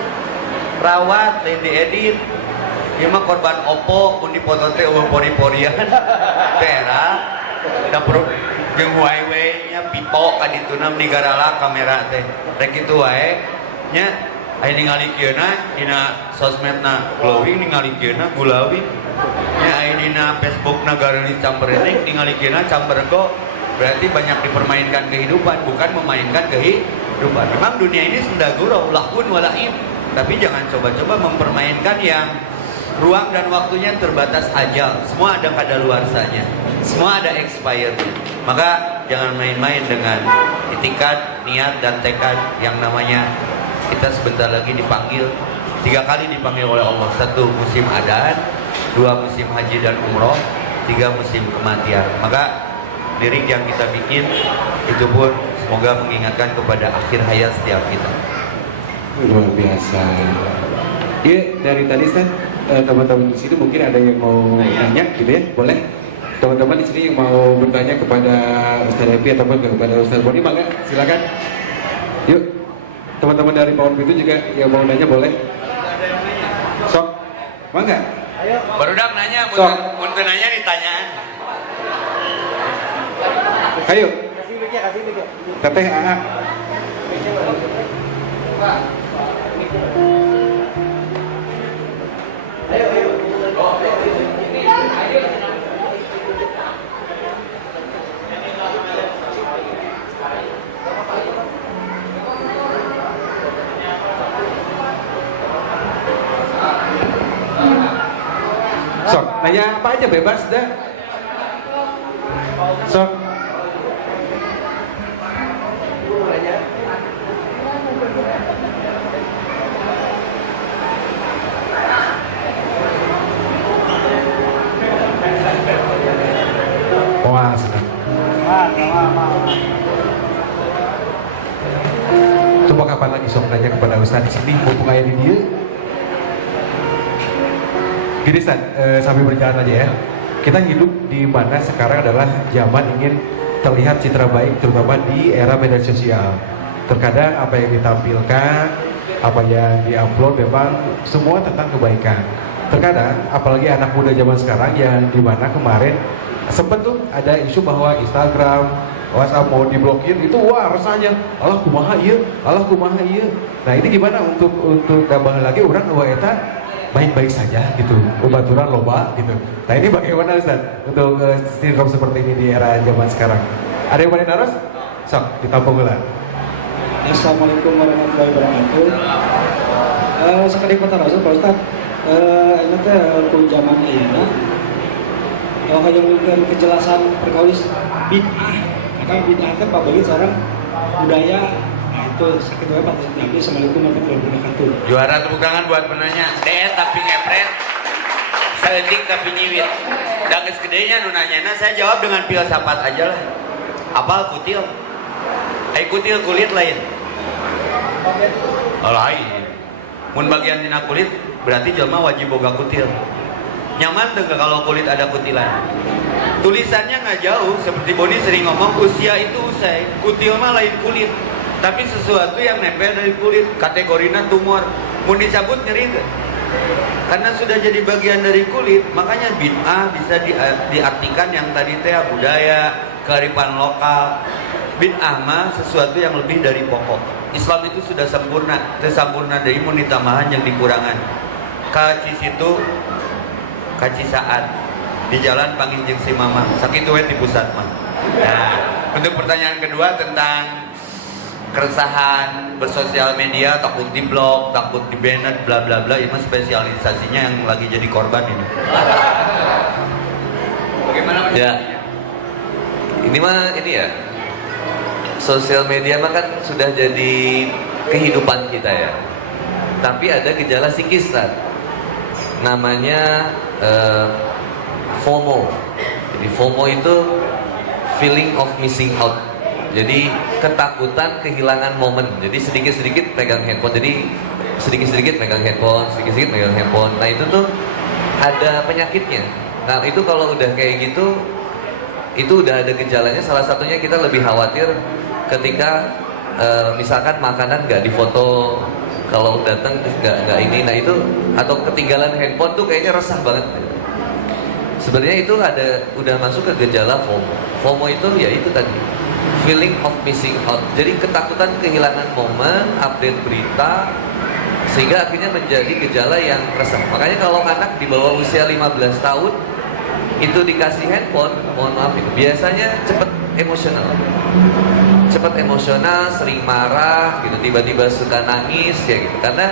rawat, lain diedit. Ieu mah korban Oppo mun dipoto teh eueuh pori-porian. Tera da perlu jeung Huawei nya Vivo ka dituna digarala kamera teh. Rek kitu wae nya aya ningali kieuna dina sosmedna glowing ningali kieuna gulawing. Nya aya dina Facebookna gareuli camberening ningali kieuna cambergo. Berarti banyak dipermainkan kehidupan, bukan memainkan kehidupan. Memang dunia ini sendagurau, lahun walaib. Tapi jangan coba-coba mempermainkan yang ruang dan waktunya terbatas ajal. Semua ada kadaluarsanya, semua ada expired. Maka jangan main-main dengan itikad, niat dan tekad yang namanya kita sebentar lagi dipanggil. 3 kali dipanggil oleh Allah. 1 musim adzan, 2 musim haji dan umroh, 3 musim kematian. Maka lirik yang kita bikin itu pun semoga mengingatkan kepada akhir hayat setiap kita. Luar biasa. Iya, dari tadi teman-teman di sini mungkin ada yang mau nanya gitu ya, boleh. Teman-teman di sini yang mau bertanya kepada Ustaz Epi ataupun kepada Ustaz Boni, maka silakan. Yuk, teman-teman dari Pawon Pintu juga yang mau nanya boleh. Sok, mangga. Barudak nanya, mun teu nanya ditanyaan. Ayo. Teteh AA. Sok, nanya apa aja bebas dah. Sok. Wah, senang. Coba kapan lagi sok nanya kepada Ustaz di sini, mumpung aya di dia. Gini Ustaz, sambil berjalan aja ya. Kita hidup di mana sekarang adalah zaman ingin terlihat citra baik, terutama di era media sosial. Terkadang apa yang ditampilkan, apa yang diupload memang semua tentang kebaikan. Terkadang, apalagi anak muda zaman sekarang yang dimana kemarin sempat tuh ada isu bahwa Instagram, WhatsApp mau diblokir, itu wah rasanya Allah kumaha ieu, Allah kumaha ieu. Nah ini gimana untuk tambah lagi orang bahwa eta baik-baik saja gitu, baturan loba gitu. Nah ini bagaimana Ustaz untuk sitkom seperti ini di era zaman sekarang? Ada yang boleh naros? Sok, ditampung lah. Assalamualaikum warahmatullahi wabarakatuh. Sekali pertanyaan Pak Ustaz, ini teh ku zaman ayeuna kalau kayak memberikan kejelasan perkawis bid'ah, maka bid'ah teh pabagi sekarang budaya itu sakit wae Pak. Assalamualaikum warahmatullahi wabarakatuh. Juara tepuk tangan buat penanya. Deet tapi ngepret, saeutik tapi nyiwit. Da geus gedenya nu nanyana saya jawab dengan filsafat aja lah. Apal kutil? Ai kutil kulit lain. Oh, lain. Mun bagian dina kulit berarti jelma wajib boga kutil. Nyaman tuh kalau kulit ada kutilan. Tulisannya nggak jauh, seperti Boni sering ngomong usia itu usai. Kutil mah lain kulit, tapi sesuatu yang nempel dari kulit. Kategorinya tumor. Mau dicabut nyeri gak? Karena sudah jadi bagian dari kulit, makanya bid'ah bisa diartikan yang tadi teh budaya, kearifan lokal. Bid'ah mah sesuatu yang lebih dari pokok. Islam itu sudah sempurna, sempurna dari mun ditambahan yang dikurangan. Kaci situ kaci saat di jalan panggil jeung si mama sakitu we di pusat mah. Nah, untuk pertanyaan kedua tentang keresahan bersosial media, takut diblok, takut di-banned, bla bla bla, itu spesialisasinya yang lagi jadi korban ini. Bagaimana? Ya, ini mah ini ya, sosial media mah kan sudah jadi kehidupan kita ya. Tapi ada gejala psikis kan, namanya FOMO. Jadi FOMO itu feeling of missing out. Jadi ketakutan kehilangan momen. Jadi sedikit-sedikit pegang handphone. Jadi sedikit-sedikit pegang handphone, sedikit-sedikit pegang handphone. Nah itu tuh ada penyakitnya. Nah itu kalau udah kayak gitu, itu udah ada gejalanya. Salah satunya kita lebih khawatir ketika misalkan makanan nggak difoto kalau datang nggak ini, nah itu atau ketinggalan handphone tuh kayaknya resah banget. Sebenarnya itu udah masuk ke gejala FOMO. FOMO itu ya itu tadi, feeling of missing out. Jadi ketakutan kehilangan momen, update berita, sehingga akhirnya menjadi gejala yang resah. Makanya kalau anak di bawah usia 15 tahun itu dikasih handphone, mohon maaf itu biasanya cepat emosional, sering marah gitu, tiba-tiba suka nangis ya gitu, karena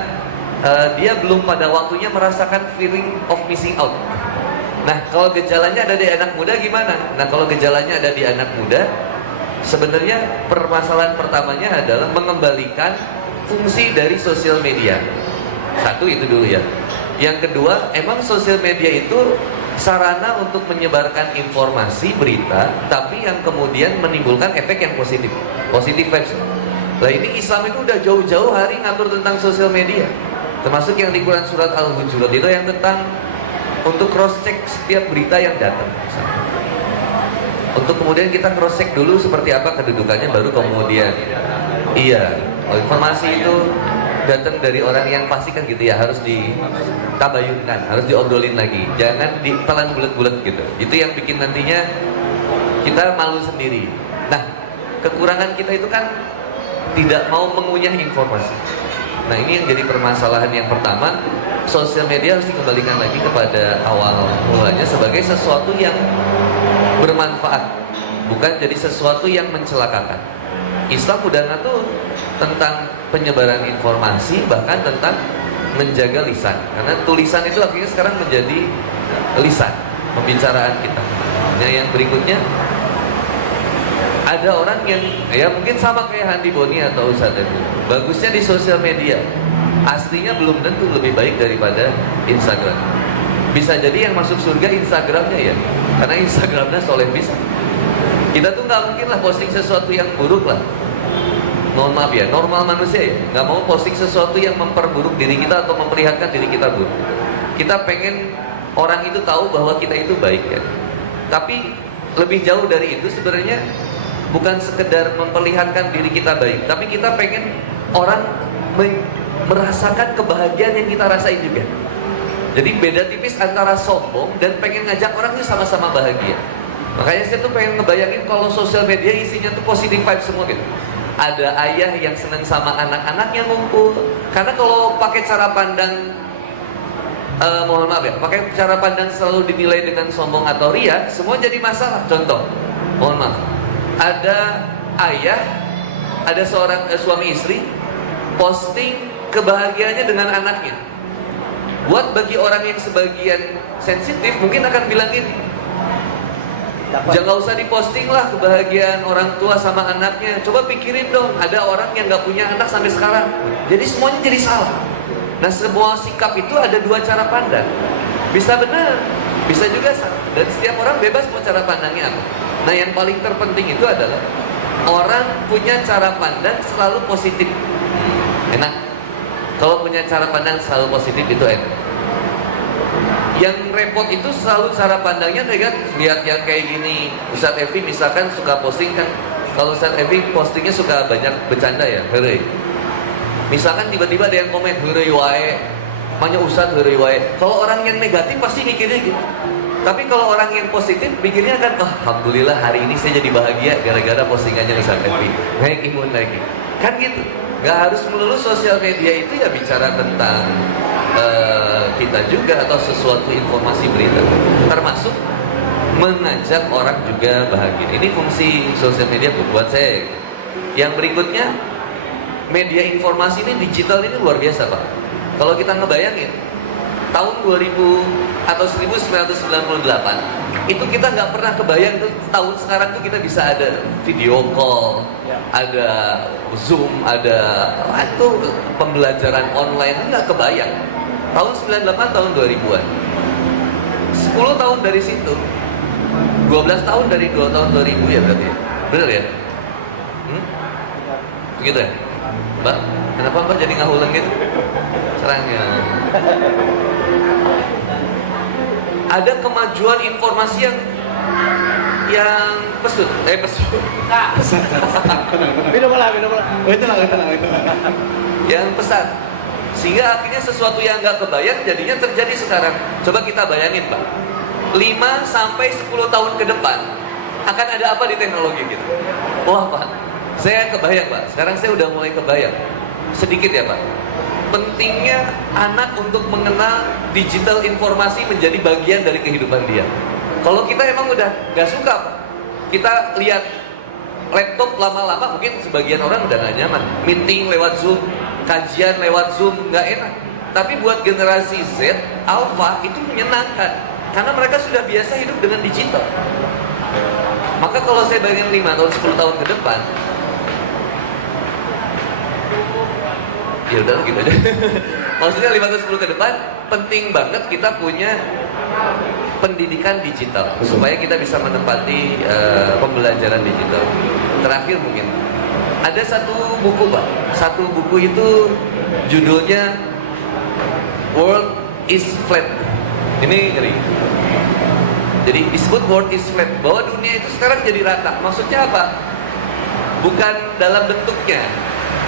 dia belum pada waktunya merasakan feeling of missing out. Nah, kalau gejalanya ada di anak muda gimana? Nah, kalau gejalanya ada di anak muda, sebenarnya permasalahan pertamanya adalah mengembalikan fungsi dari sosial media. Satu itu dulu ya. Yang kedua, emang sosial media itu sarana untuk menyebarkan informasi, berita, tapi yang kemudian menimbulkan efek yang positif vibes. Nah, ini Islam itu udah jauh-jauh hari ngatur tentang sosial media, termasuk yang di Quran surat Al-Hujurat itu yang tentang untuk cross check setiap berita yang datang. Untuk kemudian kita cross check dulu seperti apa kedudukannya, baru kemudian informasi itu datang dari orang yang pasti kan gitu ya, harus ditabayunkan, harus diobrolin lagi, jangan ditelan bulat-bulat gitu. Itu yang bikin nantinya kita malu sendiri. Nah, kekurangan kita itu kan tidak mau mengunyah informasi. Nah, ini yang jadi permasalahan yang pertama. Sosial media harus dikembalikan lagi kepada awal mulanya sebagai sesuatu yang bermanfaat, bukan jadi sesuatu yang mencelakakan. Islam udah ngatur tentang penyebaran informasi, bahkan tentang menjaga lisan, karena tulisan itu akhirnya sekarang menjadi lisan pembicaraan kita. Nah, yang berikutnya ada orang yang ya mungkin sama kayak Handi Boni atau Ustadz itu, bagusnya di sosial media, aslinya belum tentu lebih baik daripada Instagram. Bisa jadi yang masuk surga Instagramnya ya, karena Instagramnya soleh bisa. Kita tuh nggak mungkin lah posting sesuatu yang buruk lah. Mohon maaf ya, normal manusia ya, nggak mau posting sesuatu yang memperburuk diri kita atau memperlihatkan diri kita buruk. Kita pengen orang itu tahu bahwa kita itu baik ya. Tapi lebih jauh dari itu sebenarnya bukan sekedar memperlihatkan diri kita baik, tapi kita pengen orang merasakan kebahagiaan yang kita rasain juga. Jadi beda tipis antara sombong dan pengen ngajak orang itu sama-sama bahagia. Makanya saya tuh pengen ngebayangin kalau sosial media isinya tuh positive vibes semua gitu. Ada ayah yang seneng sama anak-anaknya ngumpul. Karena kalau pakai cara pandang mohon maaf ya, pakai cara pandang selalu dinilai dengan sombong atau ria, semua jadi masalah. Contoh, mohon maaf, ada ayah, ada seorang suami istri posting kebahagiaannya dengan anaknya. Buat bagi orang yang sebagian sensitif mungkin akan bilang gini, jangan usah diposting lah kebahagiaan orang tua sama anaknya. Coba pikirin dong, ada orang yang gak punya anak sampai sekarang. Jadi semuanya jadi salah. Nah, semua sikap itu ada dua cara pandang. Bisa benar, bisa juga salah. Dan setiap orang bebas mau cara pandangnya apa. Nah, yang paling terpenting itu adalah orang punya cara pandang selalu positif. Enak. Kalau punya cara pandang selalu positif itu enak. Yang repot itu selalu cara pandangnya negatif. Lihat yang kayak gini, Ustadz Evi misalkan suka posting kan. Kalau Ustadz Evi postingnya suka banyak bercanda ya, heureuy. Misalkan tiba-tiba ada yang komen heureuy wae, makanya Ustadz heureuy wae. Kalau orang yang negatif pasti mikirnya gitu. Tapi kalau orang yang positif pikirnya kan, alhamdulillah hari ini saya jadi bahagia gara-gara postingannya Ustadz Evi. Naik imun lagi. Kan gitu. Gak harus melulu sosial media itu ya bicara tentang kita juga atau sesuatu informasi berita, termasuk mengajak orang juga bahagia. Ini fungsi sosial media buat saya. Yang berikutnya, media informasi ini, digital ini luar biasa Pak. Kalau kita ngebayangin tahun 2000 atau 1998 itu kita nggak pernah kebayang tuh tahun sekarang tuh kita bisa ada video call, ada Zoom, ada itu pembelajaran online, nggak kebayang. Tahun 98, tahun 2000-an. 10 tahun dari situ, 12 tahun dari 2 tahun 2000 ya berarti. Bener ya? Begitu ya? Mbak, kenapa Mbak jadi ngahulang gitu? Serangnya. Ada kemajuan informasi yang pesut. Minum lah. Itu lah. Yang pesat. Sehingga akhirnya sesuatu yang nggak kebayang jadinya terjadi sekarang. Coba kita bayangin Pak, 5 sampai 10 tahun ke depan akan ada apa di teknologi gitu. Wah Pak, saya kebayang Pak, sekarang saya udah mulai kebayang. Sedikit ya Pak, pentingnya anak untuk mengenal digital informasi menjadi bagian dari kehidupan dia. Kalau kita emang udah gak suka Pak, kita lihat laptop lama-lama, mungkin sebagian orang udah gak nyaman. Meeting lewat Zoom, kajian lewat Zoom, gak enak. Tapi buat generasi Z, Alpha itu menyenangkan karena mereka sudah biasa hidup dengan digital. Maka kalau saya bayangin 5 atau 10 tahun ke depan, ya udah gitu aja. Maksudnya 5 atau 10 ke depan penting banget kita punya pendidikan digital supaya kita bisa menempati pembelajaran digital. Terakhir mungkin ada satu buku Pak, satu buku itu judulnya World is Flat. Ini ngeri. Jadi disebut world is flat, bahwa dunia itu sekarang jadi rata. Maksudnya apa? Bukan dalam bentuknya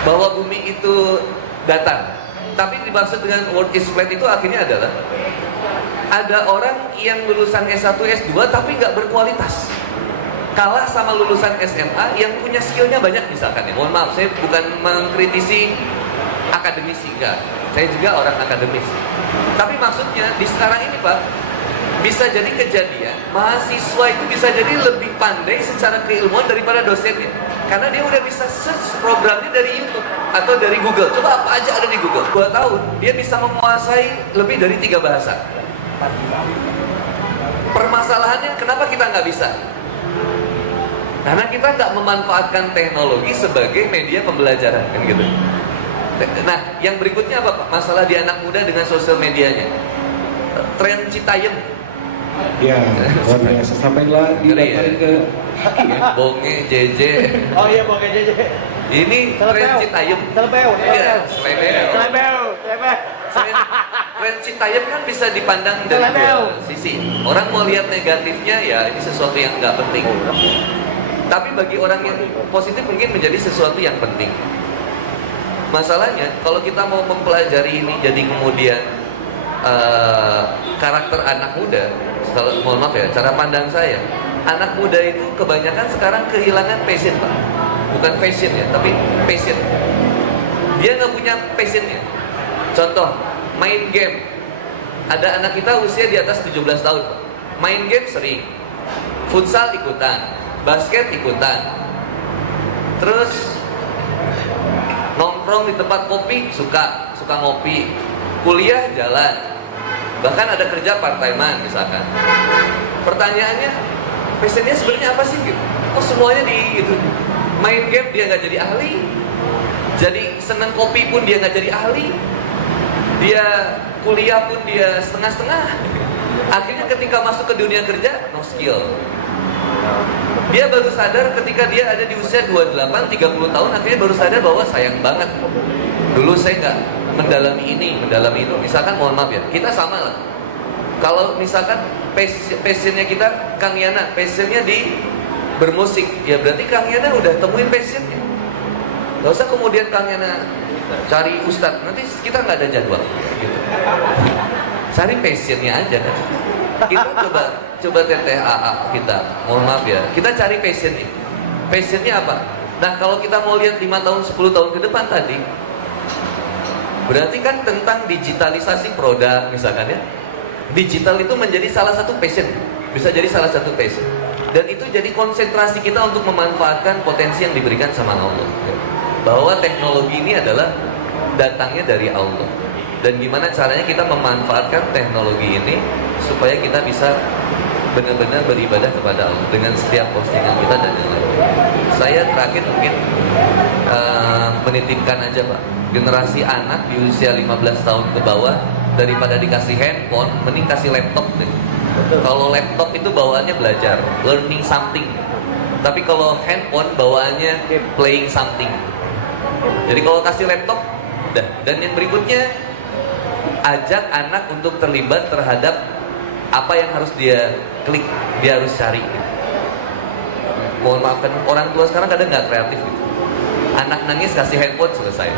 bahwa bumi itu datar, tapi dimaksud dengan world is flat itu akhirnya adalah ada orang yang lulusan S1, S2 tapi nggak berkualitas, kalah sama lulusan SMA yang punya skillnya banyak misalkan ya. Mohon maaf, saya bukan mengkritisi akademisi, enggak. Saya juga orang akademis. Tapi maksudnya di sekarang ini Pak, bisa jadi kejadian mahasiswa itu bisa jadi lebih pandai secara keilmuan daripada dosennya, karena dia udah bisa search programnya dari YouTube atau dari Google. Coba apa aja ada di Google. 2 tahun dia bisa menguasai lebih dari 3 bahasa. Permasalahannya kenapa kita nggak bisa? Karena kita nggak memanfaatkan teknologi sebagai media pembelajaran kan gitu. Nah, yang berikutnya apa Pak? Masalah di anak muda dengan sosial medianya. Tren Citayam. Ya, luar biasa. Sampailah didaftarin ke Haki ya. Bonge, JJ. Oh iya, pakai JJ. Ini tren Citayam. Selebeu. Iya, selebeu. Selebeu. Tren Citayam kan bisa dipandang dari dua sisi. Orang mau lihat negatifnya ya ini sesuatu yang nggak penting. Tapi bagi orang yang positif mungkin menjadi sesuatu yang penting. Masalahnya kalau kita mau mempelajari ini jadi kemudian karakter anak muda, kalau mohon maaf ya, cara pandang saya, anak muda itu kebanyakan sekarang kehilangan passion Pak. Bukan passion ya, tapi passion. Dia nggak punya passionnya. Contoh, main game. Ada anak kita usia di atas 17 tahun Pak. Main game sering, futsal ikutan, basket ikutan, terus nongkrong di tempat kopi suka ngopi, kuliah jalan, bahkan ada kerja part-timean misalkan. Pertanyaannya, passionnya sebenarnya apa sih gitu? Oh semuanya di gitu. Main game dia nggak jadi ahli, jadi seneng kopi pun dia nggak jadi ahli, dia kuliah pun dia setengah-setengah. Akhirnya ketika masuk ke dunia kerja, no skill. Dia baru sadar ketika dia ada di usia 28, 30 tahun, akhirnya baru sadar bahwa sayang banget. Dulu saya nggak mendalami ini, mendalami itu. Misalkan mohon maaf ya, kita sama lah. Kalau misalkan passionnya kita, Kang Yana, passionnya di bermusik, ya berarti Kang Yana udah temuin passionnya. Gak usah kemudian Kang Yana cari ustadz, nanti kita nggak ada jadwal. Gitu. Cari passionnya aja kan. Kita coba teteh AA kita, mohon maaf ya, kita cari passionnya. Passionnya apa? Nah kalau kita mau lihat 5 tahun, 10 tahun ke depan tadi, berarti kan tentang digitalisasi produk misalkan ya. Digital itu menjadi salah satu passion, bisa jadi salah satu passion. Dan itu jadi konsentrasi kita untuk memanfaatkan potensi yang diberikan sama Allah. Bahwa teknologi ini adalah datangnya dari Allah. Dan gimana caranya kita memanfaatkan teknologi ini supaya kita bisa benar-benar beribadah kepada Allah dengan setiap postingan kita dan yang lain. Saya terakhir mungkin menitipkan aja Pak, generasi anak di usia 15 tahun ke bawah, daripada dikasih handphone, mending kasih laptop deh. Kalau laptop itu bawaannya belajar, learning something. Tapi kalau handphone bawaannya playing something. Jadi kalau kasih laptop, udah. Dan yang berikutnya, ajak anak untuk terlibat terhadap apa yang harus dia klik, dia harus cari. Mohon maaf kan, orang tua sekarang kadang nggak kreatif gitu. Anak nangis kasih handphone selesai.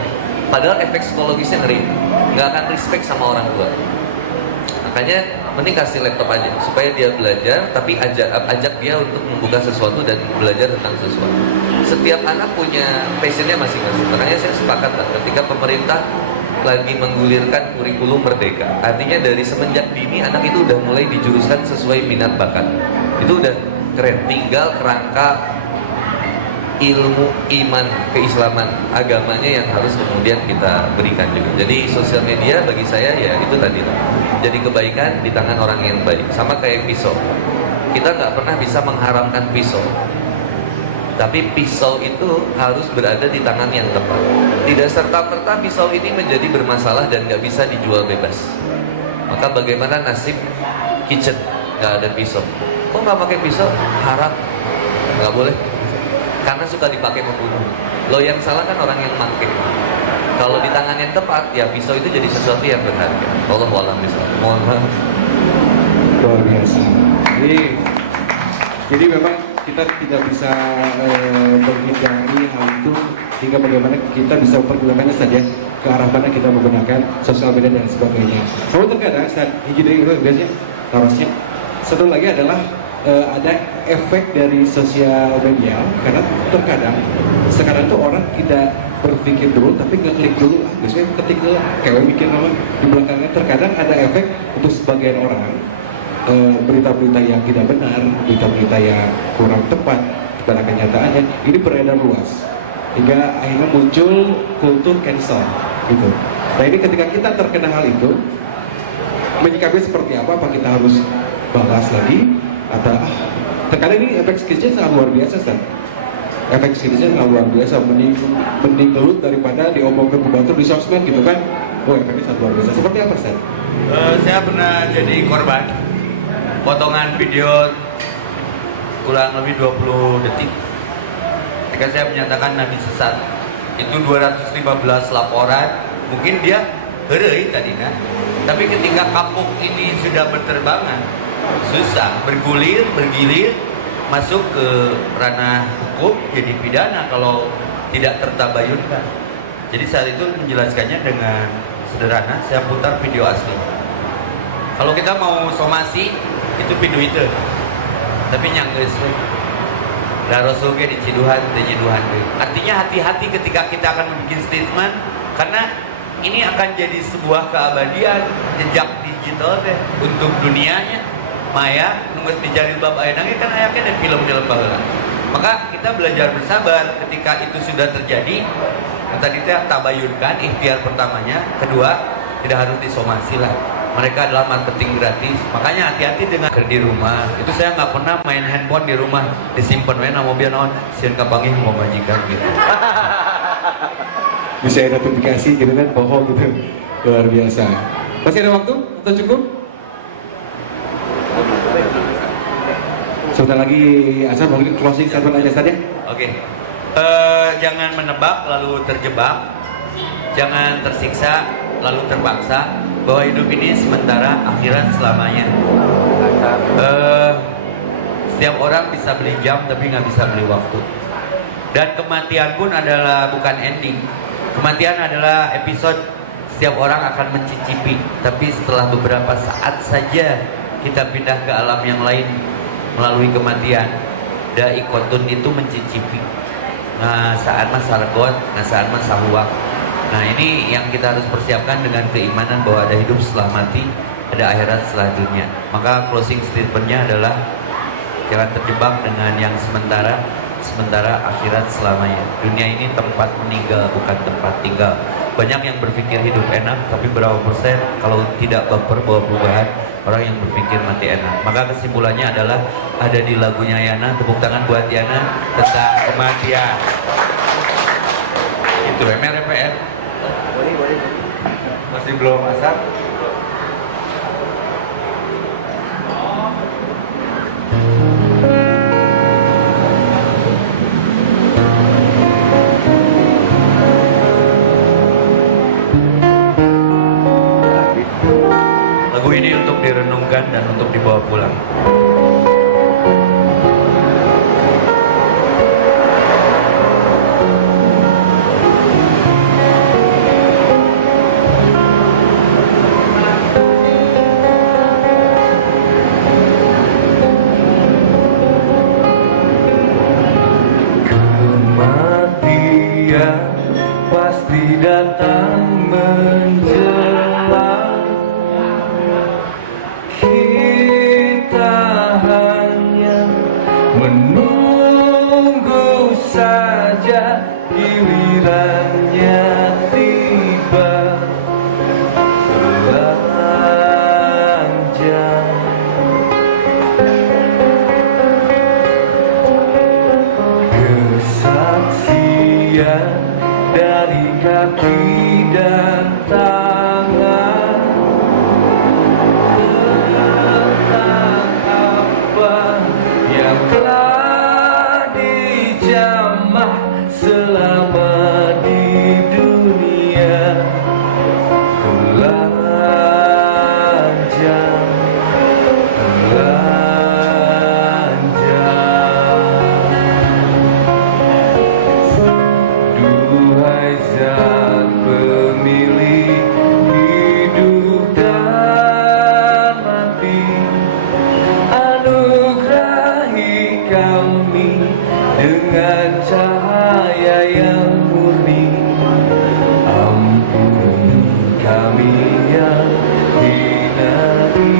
Padahal efek psikologisnya ngeri, nggak akan respect sama orang tua. Makanya mending kasih laptop aja supaya dia belajar, tapi ajak dia untuk membuka sesuatu dan belajar tentang sesuatu. Setiap anak punya passionnya masing-masing. Makanya saya sepakat lah, ketika pemerintah lagi menggulirkan kurikulum merdeka, artinya dari semenjak dini anak itu udah mulai dijuruskan sesuai minat bakat. Itu udah keren. Tinggal kerangka ilmu iman keislaman agamanya yang harus kemudian kita berikan juga. Jadi sosial media bagi saya ya itu tadi lah, jadi kebaikan di tangan orang yang baik. Sama kayak pisau, kita nggak pernah bisa mengharamkan pisau, tapi pisau itu harus berada di tangan yang tepat. Tidak serta-merta pisau ini menjadi bermasalah dan nggak bisa dijual bebas. Maka bagaimana nasib kitchen nggak ada pisau? Kok nggak pakai pisau? Haram, nggak boleh. Karena suka dipakai membunuh. Lo yang salah kan orang yang pakai. Kalau di tangan yang tepat, ya pisau itu jadi sesuatu yang berharga. Allah walam bisa. Mohon maaf. Luar biasa. Jadi memang kita tidak bisa menghindari hal itu, sehingga bagaimana kita bisa mempergunakannya saja ke arah mana kita menggunakan sosial media dan sebagainya. Namun terkadang saat hijrah itu biasanya harusnya satu lagi adalah ada efek dari sosial media, karena terkadang sekarang tuh orang tidak berpikir dulu tapi ngeklik dulu, biasanya ketik dulu kayak mikir nama di belakangnya. Terkadang ada efek untuk sebagian orang, berita-berita yang tidak benar, berita-berita yang kurang tepat pada kenyataannya ini beredar luas hingga akhirnya muncul kultur cancel gitu. Nah ini ketika kita terkena hal itu, menyikapi seperti apa kita harus bahas lagi? Atau terkadang ini efek skillsnya sangat luar biasa, Stan. Efek skillsnya sangat luar biasa, mending gelut daripada diomongkan pembantu di sosmed gitu kan. Oh, efeknya sangat luar biasa. Seperti apa, Stan? Saya pernah jadi korban potongan video kurang lebih 20 detik ketika saya menyatakan Nabi sesat. Itu 215 laporan. Mungkin dia heureuy tadinya, tapi ketika kapuk ini sudah berterbangan, susah, bergilir, masuk ke ranah hukum, jadi pidana kalau tidak tertabayunkan. Jadi saat itu menjelaskannya dengan sederhana, saya putar video asli. Kalau kita mau somasi, itu video itu, tapi nyanggeus dan Rasul ge diciduhan, artinya hati-hati ketika kita akan membuat statement, karena ini akan jadi sebuah keabadian jejak digital deh untuk dunianya. Maya nunggu dicari bab ayeuna kan ayaknya dan film-film baheula. Maka kita belajar bersabar ketika itu sudah terjadi. Tadi kita tabayunkan ikhtiar pertamanya, kedua tidak harus disomasi lah. Mereka adalah marketing gratis. Makanya hati-hati dengan di rumah. Itu saya nggak pernah main handphone di rumah, disimpan we na mobil naon sieun kapanggih mau majikan gitu. Bisa ada notifikasi gitu kan, bohong gitu. Luar biasa. Masih ada waktu atau cukup? Sebentar lagi Asal mungkin closing statement aja saja. Oke. Jangan menebak lalu terjebak. Jangan tersiksa lalu terpaksa, bahwa hidup ini sementara, akhirat selamanya. Setiap orang bisa beli jam tapi nggak bisa beli waktu. Dan kematian pun adalah bukan ending. Kematian adalah episode. Setiap orang akan mencicipi, tapi setelah beberapa saat saja kita pindah ke alam yang lain melalui kematian. Daikotun itu mencicipi. Nah, saat mas sargot, nah saat mas sahuak. Nah, ini yang kita harus persiapkan dengan keimanan bahwa ada hidup setelah mati, ada akhirat setelah dunia. Maka closing statementnya adalah jangan terjebak dengan yang sementara akhirat selamanya. Dunia ini tempat meninggal, bukan tempat tinggal. Banyak yang berpikir hidup enak, tapi berapa persen kalau tidak baper bawa perubahan, orang yang berpikir mati enak. Maka kesimpulannya adalah ada di lagunya Yana. Tepuk tangan buat Yana tentang kematian. Itu MRPR. Masih belum masak? Lagu ini untuk direnungkan dan untuk dibawa pulang. pasti datang menjelang. Kita hanya menunggu saja gilirannya tiba. Telanjang kesaksian dari kaki dan tangan tentang apa yang telah dijamah selama di dunia. Telanjang, duhai zat pemilik hidup dan mati, anugerahi kami dengan cahaya yang murni. Ampuni kami yang hina ini.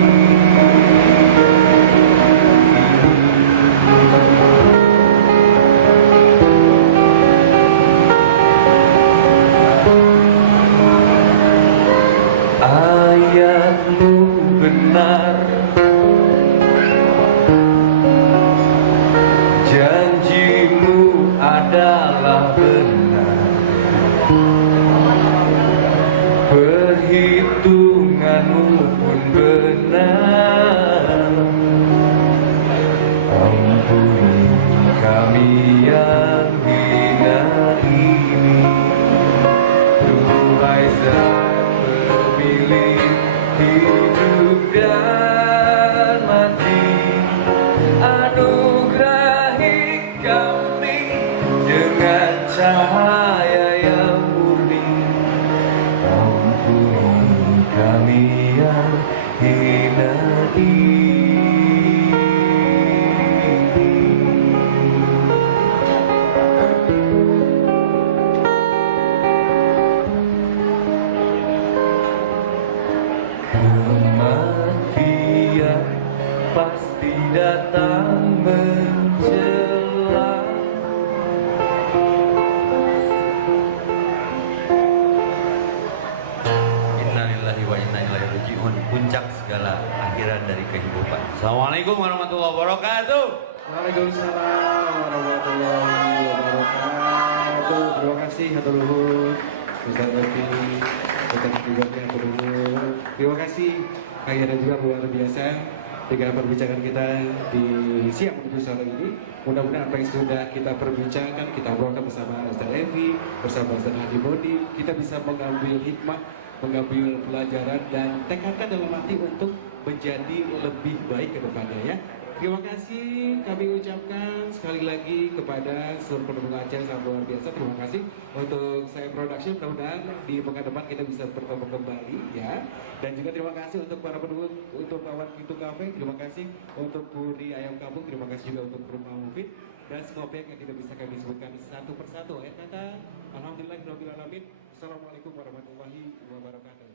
Ayatmu benar, janjimu adalah benar, perhitunganmu pun benar. Ampuni kami yang hina ini. Duhai Zat pemilik hidup dan mati, anugerahi kami dengan cahaya yang murni. Ampuni kami yang hina ini. Kematian pasti datang menjelang. Innalillahi wa inna ilaihi raji'un. Puncak segala akhiran dari kehidupan. Assalamualaikum warahmatullahi wabarakatuh. Waalaikumsalam warahmatullahi wabarakatuh. Terima kasih Hatur Luhur, Ustaz Bakti, Ustaz juga Hatur Luhur. Terima kasih kayaknya juga luar biasa dengan perbincangan kita di siang menuju sore ini. Mudah-mudahan apa yang sudah kita perbincangkan, kita obrolkan bersama Ustaz Evi, bersama Ustaz Hadi Bodi, kita bisa mengambil hikmah, mengambil pelajaran dan tekadkan dalam hati untuk menjadi lebih baik ke depannya ya. Terima kasih kami ucapkan sekali lagi kepada seluruh pendukung Aceh sangat luar biasa. Terima kasih untuk saya production, mudah-mudahan di pekan depan kita bisa bertemu kembali ya. Dan juga terima kasih untuk para pendukung, untuk kawan Pintu Cafe, terima kasih untuk Puri Ayam Kampung, terima kasih juga untuk Rumah Mufid dan semua pihak yang tidak bisa kami sebutkan satu persatu. Akhir kata, alhamdulillahirabbil alamin. Assalamualaikum warahmatullahi wabarakatuh.